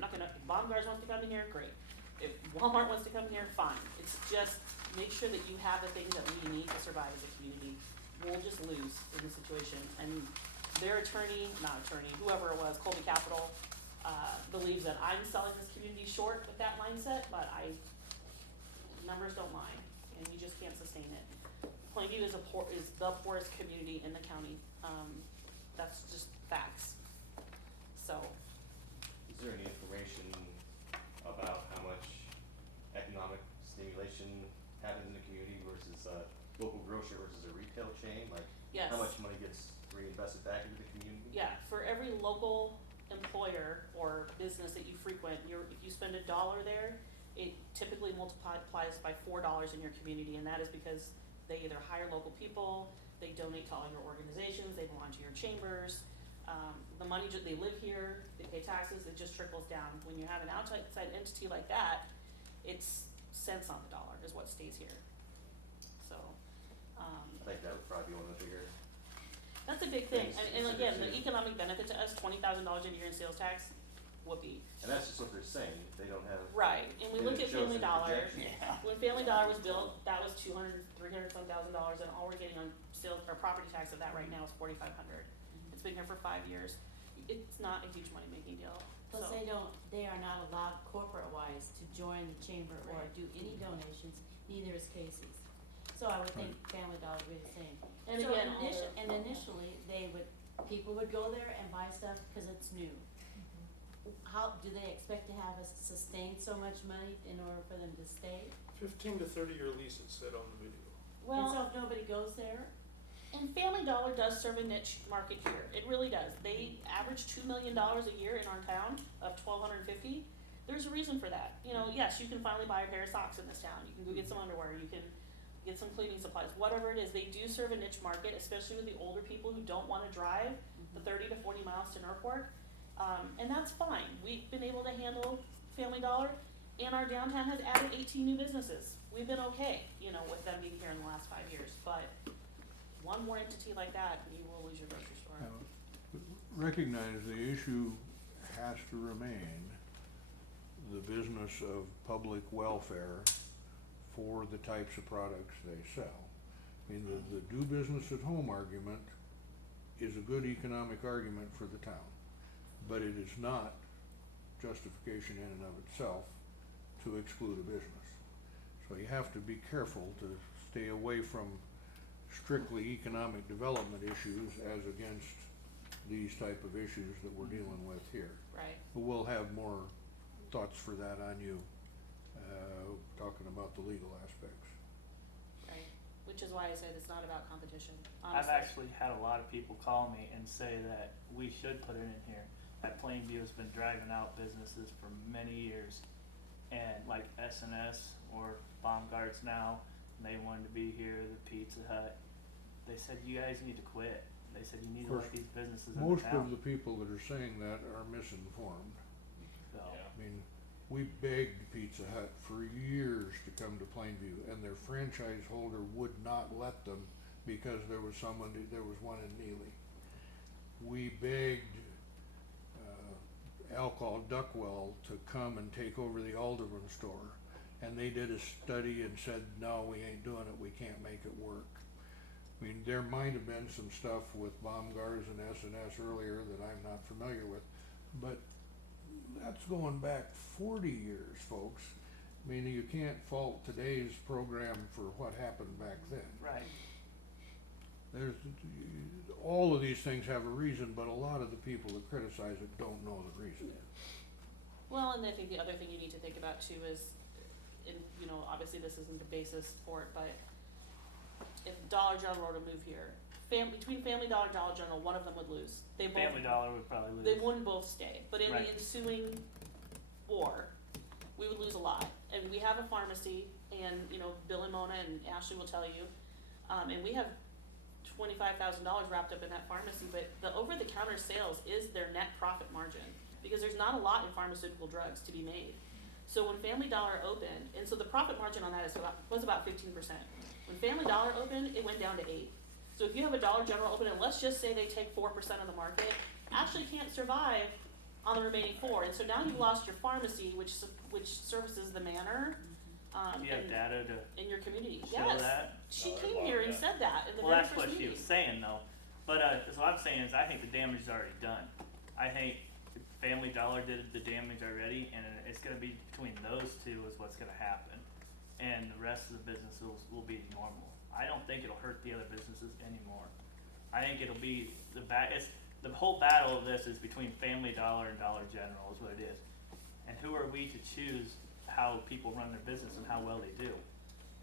If Baumgart's wants to come in here, great. If Walmart wants to come in here, fine. It's just make sure that you have the things that we need to survive as a community. We'll just lose in this situation. And their whoever it was, Colby Capital, believes that I'm selling this community short with that mindset, but numbers don't lie, and you just can't sustain it. Plainview is the poorest community in the county. That's just facts. So. Is there any information about how much economic stimulation happens in the community versus a local grocer versus a retail chain? Like, Yes. how much money gets reinvested back into the community? Yeah, for every local employer or business that you frequent, if you spend $1 there, it typically multiplies by $4 in your community, and that is because they either hire local people, they donate to all your organizations, they belong to your chambers. The money, they live here, they pay taxes, it just trickles down. When you have an outside entity like that, it's cents on the dollar is what stays here. So, I think that would probably be one of the bigger. that's a big thing. Things And to again, consider the too. economic benefit to us, $20,000 a year in sales tax, whoopee. And that's just what they're saying. They don't have. Right, and we they look at haven't chosen Family Dollar. projections. When Family Dollar was built, that was $200,000, $300,000, and all we're getting on sales or property tax of that right now is $4,500. It's been here for 5 years. It's not a huge money-making deal. Plus So, they are not allowed corporate-wise to join the chamber or Right. do any donations, neither is Casey's. So I would think Family Dollar would be the same. And So again, initially, people would go there and buy stuff because it's new. How, do they expect to have us sustain so much money in order for them to stay? 15 to 30-year lease, it said on the video. And so well, if nobody goes there, and Family Dollar does serve a niche market here. It really does. They average $2 million a year in our town of $1,250. There's a reason for that. Yes, you can finally buy a pair of socks in this town. You can go get some underwear. You can get some cleaning supplies. Whatever it is, they do serve a niche market, especially with the older people who don't want to drive the 30 to 40 miles to Norfolk. And that's fine. We've been able to handle Family Dollar, and our downtown has added 18 new businesses. We've been okay, with them being here in the last 5 years. But one more entity like that, you will lose your grocery store. Recognize the issue has to remain the business of public welfare for the types of products they sell. I mean, the do business at home argument is a good economic argument for the town, but it is not justification in and of itself to exclude a business. So you have to be careful to stay away from strictly economic development issues as against these type of issues that we're dealing with here. Right. But we'll have more thoughts for that on you, talking about the legal aspects. Right. Which is why I said it's not about competition. I've Honestly. actually had a lot of people call me and say that we should put it in here. That Plainview has been dragging out businesses for many years, and like S&S or Baumgart's now, they wanted to be here, the Pizza Hut. They said, you guys need to quit. They said, you need to let these businesses in the Most town. of the people that are saying that are misinformed. So, Yeah. I mean, We begged Pizza Hut for years to come to Plainview, and their franchise holder would not let them because there was one in Neely. We begged Alcohol Duckwell to come and take over the Alderman store, and they did a study and said, no, we ain't doing it, we can't make it work. I mean, there might have been some stuff with Baumgars and S&S earlier that I'm not familiar with, but that's going back 40 years, folks. I mean, you can't fault today's program for what happened back then. Right. There's, all of these things have a reason, but a lot of the people that criticize it don't know the reason. Well, and I think the other thing you need to think about too is, and you know, obviously this isn't the basis for it, but if Dollar General were to move here, between Family Dollar and Dollar General, one of them would lose. They both, Family Dollar would probably lose. they wouldn't both stay, but in Right. the ensuing war, we would lose a lot. And we have a pharmacy, and you know, Bill and Mona and Ashley will tell you, and we have $25,000 wrapped up in that pharmacy, but the over-the-counter sales is their net profit margin, because there's not a lot in pharmaceutical drugs to be made. So when Family Dollar opened, and so the profit margin on that was about 15%. When Family Dollar opened, it went down to 8%. So if you have a Dollar General open, and let's just say they take 4% of the market, Ashley can't survive on the remaining 4%. And so now you've lost your pharmacy, which services the manor. Do you have data to in your community. show Yes. that? She Oh, I came love here and that. said that in the Well, very that's first what she meeting. was saying though. But so what I'm saying is I think the damage is already done. I think Family Dollar did the damage already, and it's gonna be between those two is what's gonna happen. And the rest of the businesses will be normal. I don't think it'll hurt the other businesses anymore. I think it'll be the whole battle of this is between Family Dollar and Dollar General is what it is. And who are we to choose how people run their business and how well they do,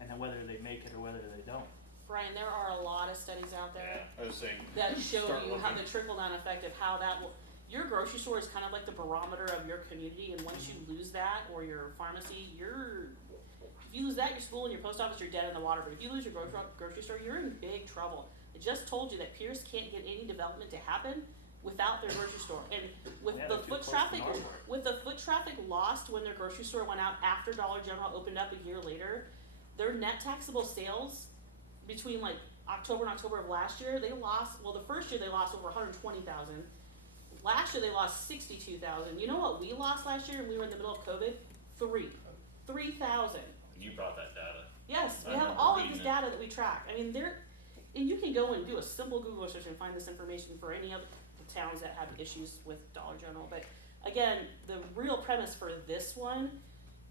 and then whether they make it or whether they don't. Brian, there are a lot of studies out there I was saying. that show start you how looking. the trickle down effect of how that will. Your grocery store is kind of like the barometer of your community, and once you lose that, or your pharmacy, if you lose that, your school and your post office, you're dead in the water. But if you lose your grocery store, you're in big trouble. I just told you that Pierce can't get any development to happen without their grocery store. And with Yeah, the they're too foot close to traffic, Norfolk. with the foot traffic lost when their grocery store went out after Dollar General opened up a year later, their net taxable sales between like October and October of last year, they lost, well, the first year they lost over 120,000. Last year they lost 62,000. You know what we lost last year when we were in the middle of COVID? 3,000. You brought that data. Yes, we I have remember all of reading this it. data that we track. I mean, and you can go and do a simple Google search and find this information for any of the towns that have issues with Dollar General. But again, the real premise for this one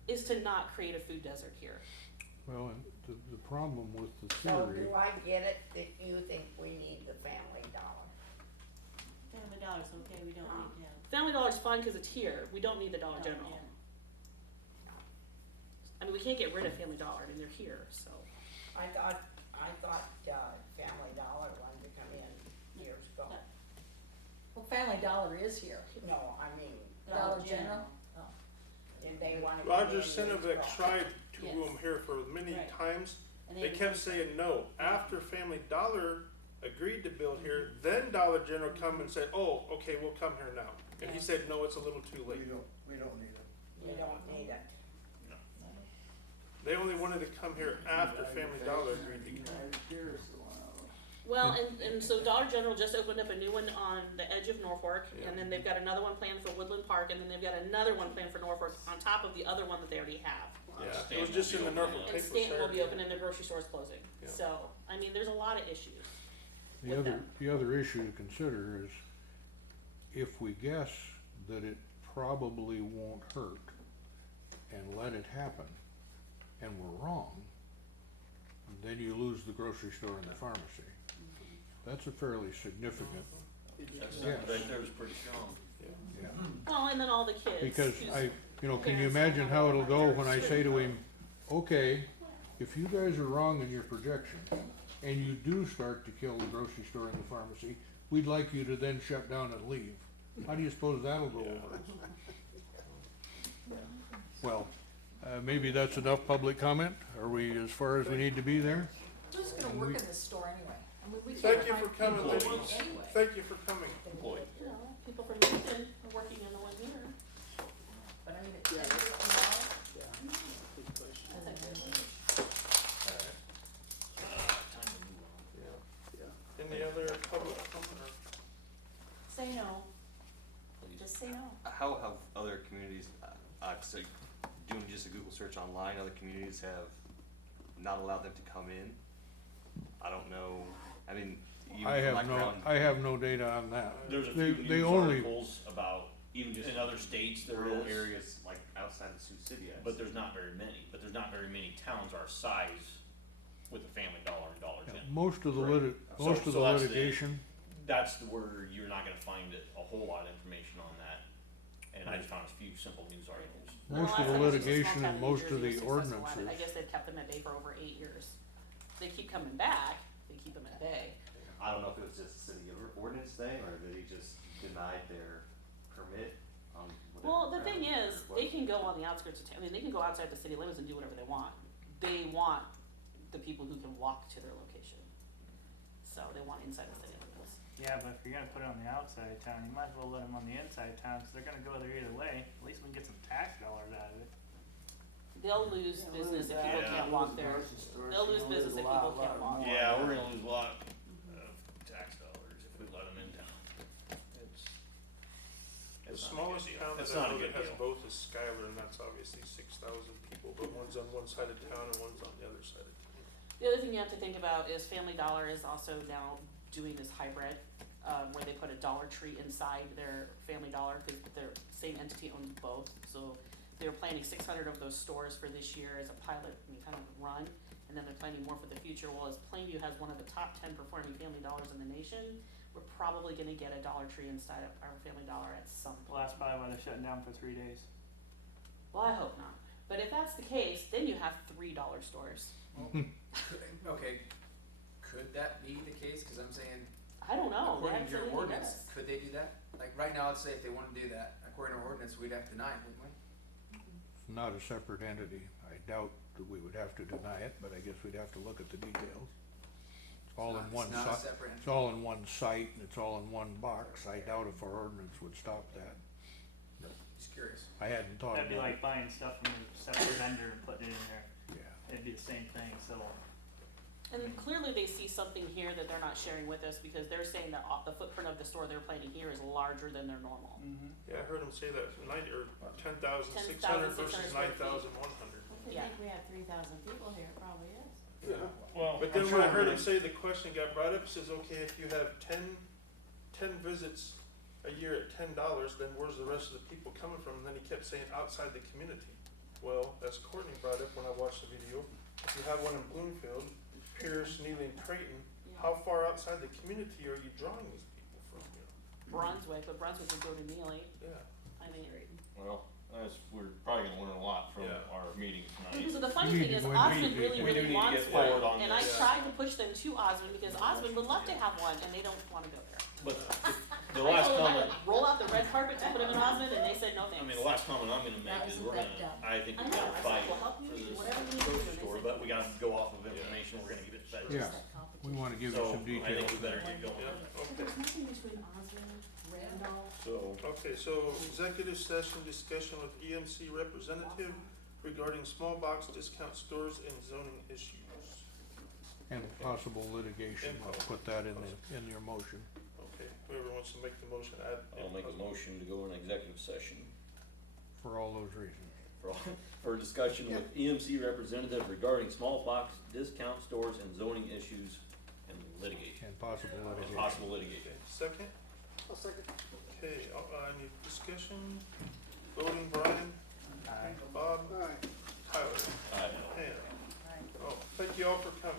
is to not create a food desert here. Well, and the problem with the So theory, do I get it that you think we need the Family Dollar? Family Dollar's okay, we don't need to have. Family Dollar's fun because it's here. We don't need the Dollar General. I mean, we can't get rid of Family Dollar. I mean, they're here, so. I thought Family Dollar wanted to come in years ago. Well, Family Dollar is here. No, I mean, Dollar General. did they want to come in Roger years ago? Sinovic tried to Yes. woo them here for many Right. times. And They kept saying no. After Family Dollar agreed to build here, then Dollar General come and said, oh, okay, we'll come here now. And he Yeah. said, no, it's a little too late. We don't need it. You don't need it. They only wanted to come here after Family Dollar agreed to come. Well, and so Dollar General just opened up a new one on the edge of Norfolk, and then they've got another one planned for Woodland Park, and then they've got another one planned for Norfolk on top of the other one that they already have. Yeah, it was just in the Norfolk And paper. Stanton will be Saturday. open and the grocery store is closing. Yeah. So, I mean, there's a lot of issues. the other issue to consider is if we guess that it probably won't hurt and let it happen, and we're wrong, then you lose the grocery store and the pharmacy. That's a fairly significant, That's Yes. right there was pretty strong. yeah. Well, and then all the kids. Because whose can you parents imagine don't how know it'll what go they're when I say to him, okay, if you guys are wrong in your projections, and you do start to kill the grocery store and the pharmacy, we'd like you to then shut down and leave. How do you suppose that'll go over? Well, maybe that's enough public comment. Are we as far as we need to be there? Who's gonna work in this store anyway? I mean, we Thank can't you for find coming, people to work ladies. anyway. Thank you for coming. Employee. You know, people from Houston are working in the one here. But I mean, it's say no. Please. Just say no. How have other communities, so doing just a Google search online, other communities have not allowed them to come in? I don't know, I mean, even I from have like no, around I have no data on that. There's a They- few they news only- articles about, even just in other states there rural is, areas like outside of Sioux City, I but there's not very many, but there's not very many towns our size with a Family Dollar and Dollar Yeah, General. most of the So- most of so the that's litigation, That's where you're not gonna find a whole lot of information on that, and I just found a few simple news articles. most of the litigation and most of the ordinances. I guess they've kept them at bay for over 8 years. They keep coming back, they keep them at bay. I don't know if it was just a city ordinance thing, or that he just denied their permit on whatever. Well, the thing ground is, it was. they can go on the outskirts of town, I mean, they can go outside the city limits and do whatever they want. They want the people who can walk to their location. So they want inside the city limits. Yeah, but if you're gonna put it on the outside of town, you might as well let them on the inside of town, cause they're gonna go there either way. At least we can get some tax dollars out of it. They'll lose business if people can't walk there. They'll lose business if people can't walk. Yeah, we're gonna lose a lot of tax dollars if we let them in town. The It's not a good smallest deal. town that It's I not a know good that has deal. both is Schuyler, and that's obviously 6,000 people, but one's on one side of town and one's on the other side of town. The other thing you have to think about is Family Dollar is also now doing this hybrid, where they put a Dollar Tree inside their Family Dollar, cause their same entity owns both. So they were planning 600 of those stores for this year as a pilot, kind of run, and then they're planning more for the future. Well, as Plainview has one of the top 10 performing Family Dollars in the nation, we're probably gonna get a Dollar Tree inside of our Family Dollar at some Well, point. that's probably why they're shutting down for 3 days. Well, I hope not. But if that's the case, then you have $3 stores. Okay, could that be the case? Cause I'm saying, I don't know. They according to your absolutely ordinance, does. could they do that? Like, right now, let's say if they wanna do that, according to our ordinance, we'd have to deny it, wouldn't we? Not a separate entity. I doubt that we would have to deny it, but I guess we'd have to look at the details. It's all in one It's not a site, separate it's entity. all in one site, and it's all in one box. I doubt if our ordinance would stop that. Just curious. I hadn't thought That'd be about like buying stuff from a separate vendor and putting it in there. it. Yeah. It'd be the same thing, so. And clearly they see something here that they're not sharing with us because they're saying that the footprint of the store they're planning here is larger than their normal. Mm-hmm. Yeah, I heard him say that, 10,600 versus 9,100. If they Yeah. think we have 3,000 people here, it probably is. Yeah. Well, But then when I heard him say, the question got brought up, says, okay, if you have 10 visits a year at $10, then where's the rest of the people coming from? And then he kept saying outside the community. Well, as Courtney brought up when I watched the video, if you have one in Bloomfield, Pierce, Neely, and Creighton, how far outside the community are you drawing these people from, you know? Brunswick, but Brunswick would go to Neely. Yeah. I mean, Well, we're probably gonna learn a lot from Yeah. our meeting tonight. so the funny We thing need is to- we Osmond need to- really, we do really need to wants get one. forward on And I this. tried to push them to Osmond because Osmond would love to have one and they don't wanna go there. But the I last told them I comment, would roll out the red carpet to put them in Osmond and they said no I thanks. mean, the last comment I'm gonna That make is wasn't we're that gonna, dumb. I think I we know, better I said, fight we'll help you, for this whatever you need to do. grocery And they store, said, but we gotta go off of information, we're gonna give it fed. Yeah, we wanna give you So, some I details. think we better get going. Yeah, okay. There's nothing between Osmond, Randall, So, Okay, so executive session discussion with EMC representative regarding small box discount stores and zoning issues. And possible litigation, I'll put that in your motion. Okay, whoever wants to make the motion, add. I'll make a motion to go in executive session For all those reasons. for discussion with EMC representative regarding small box discount stores and zoning issues and litigation, And possible and litigation. possible litigation. Okay, second? I'll second. Okay, any discussion? Voting, Brian? Aye. Bob? Alright. Tyler? Aye. Pam? Oh, thank you all for coming.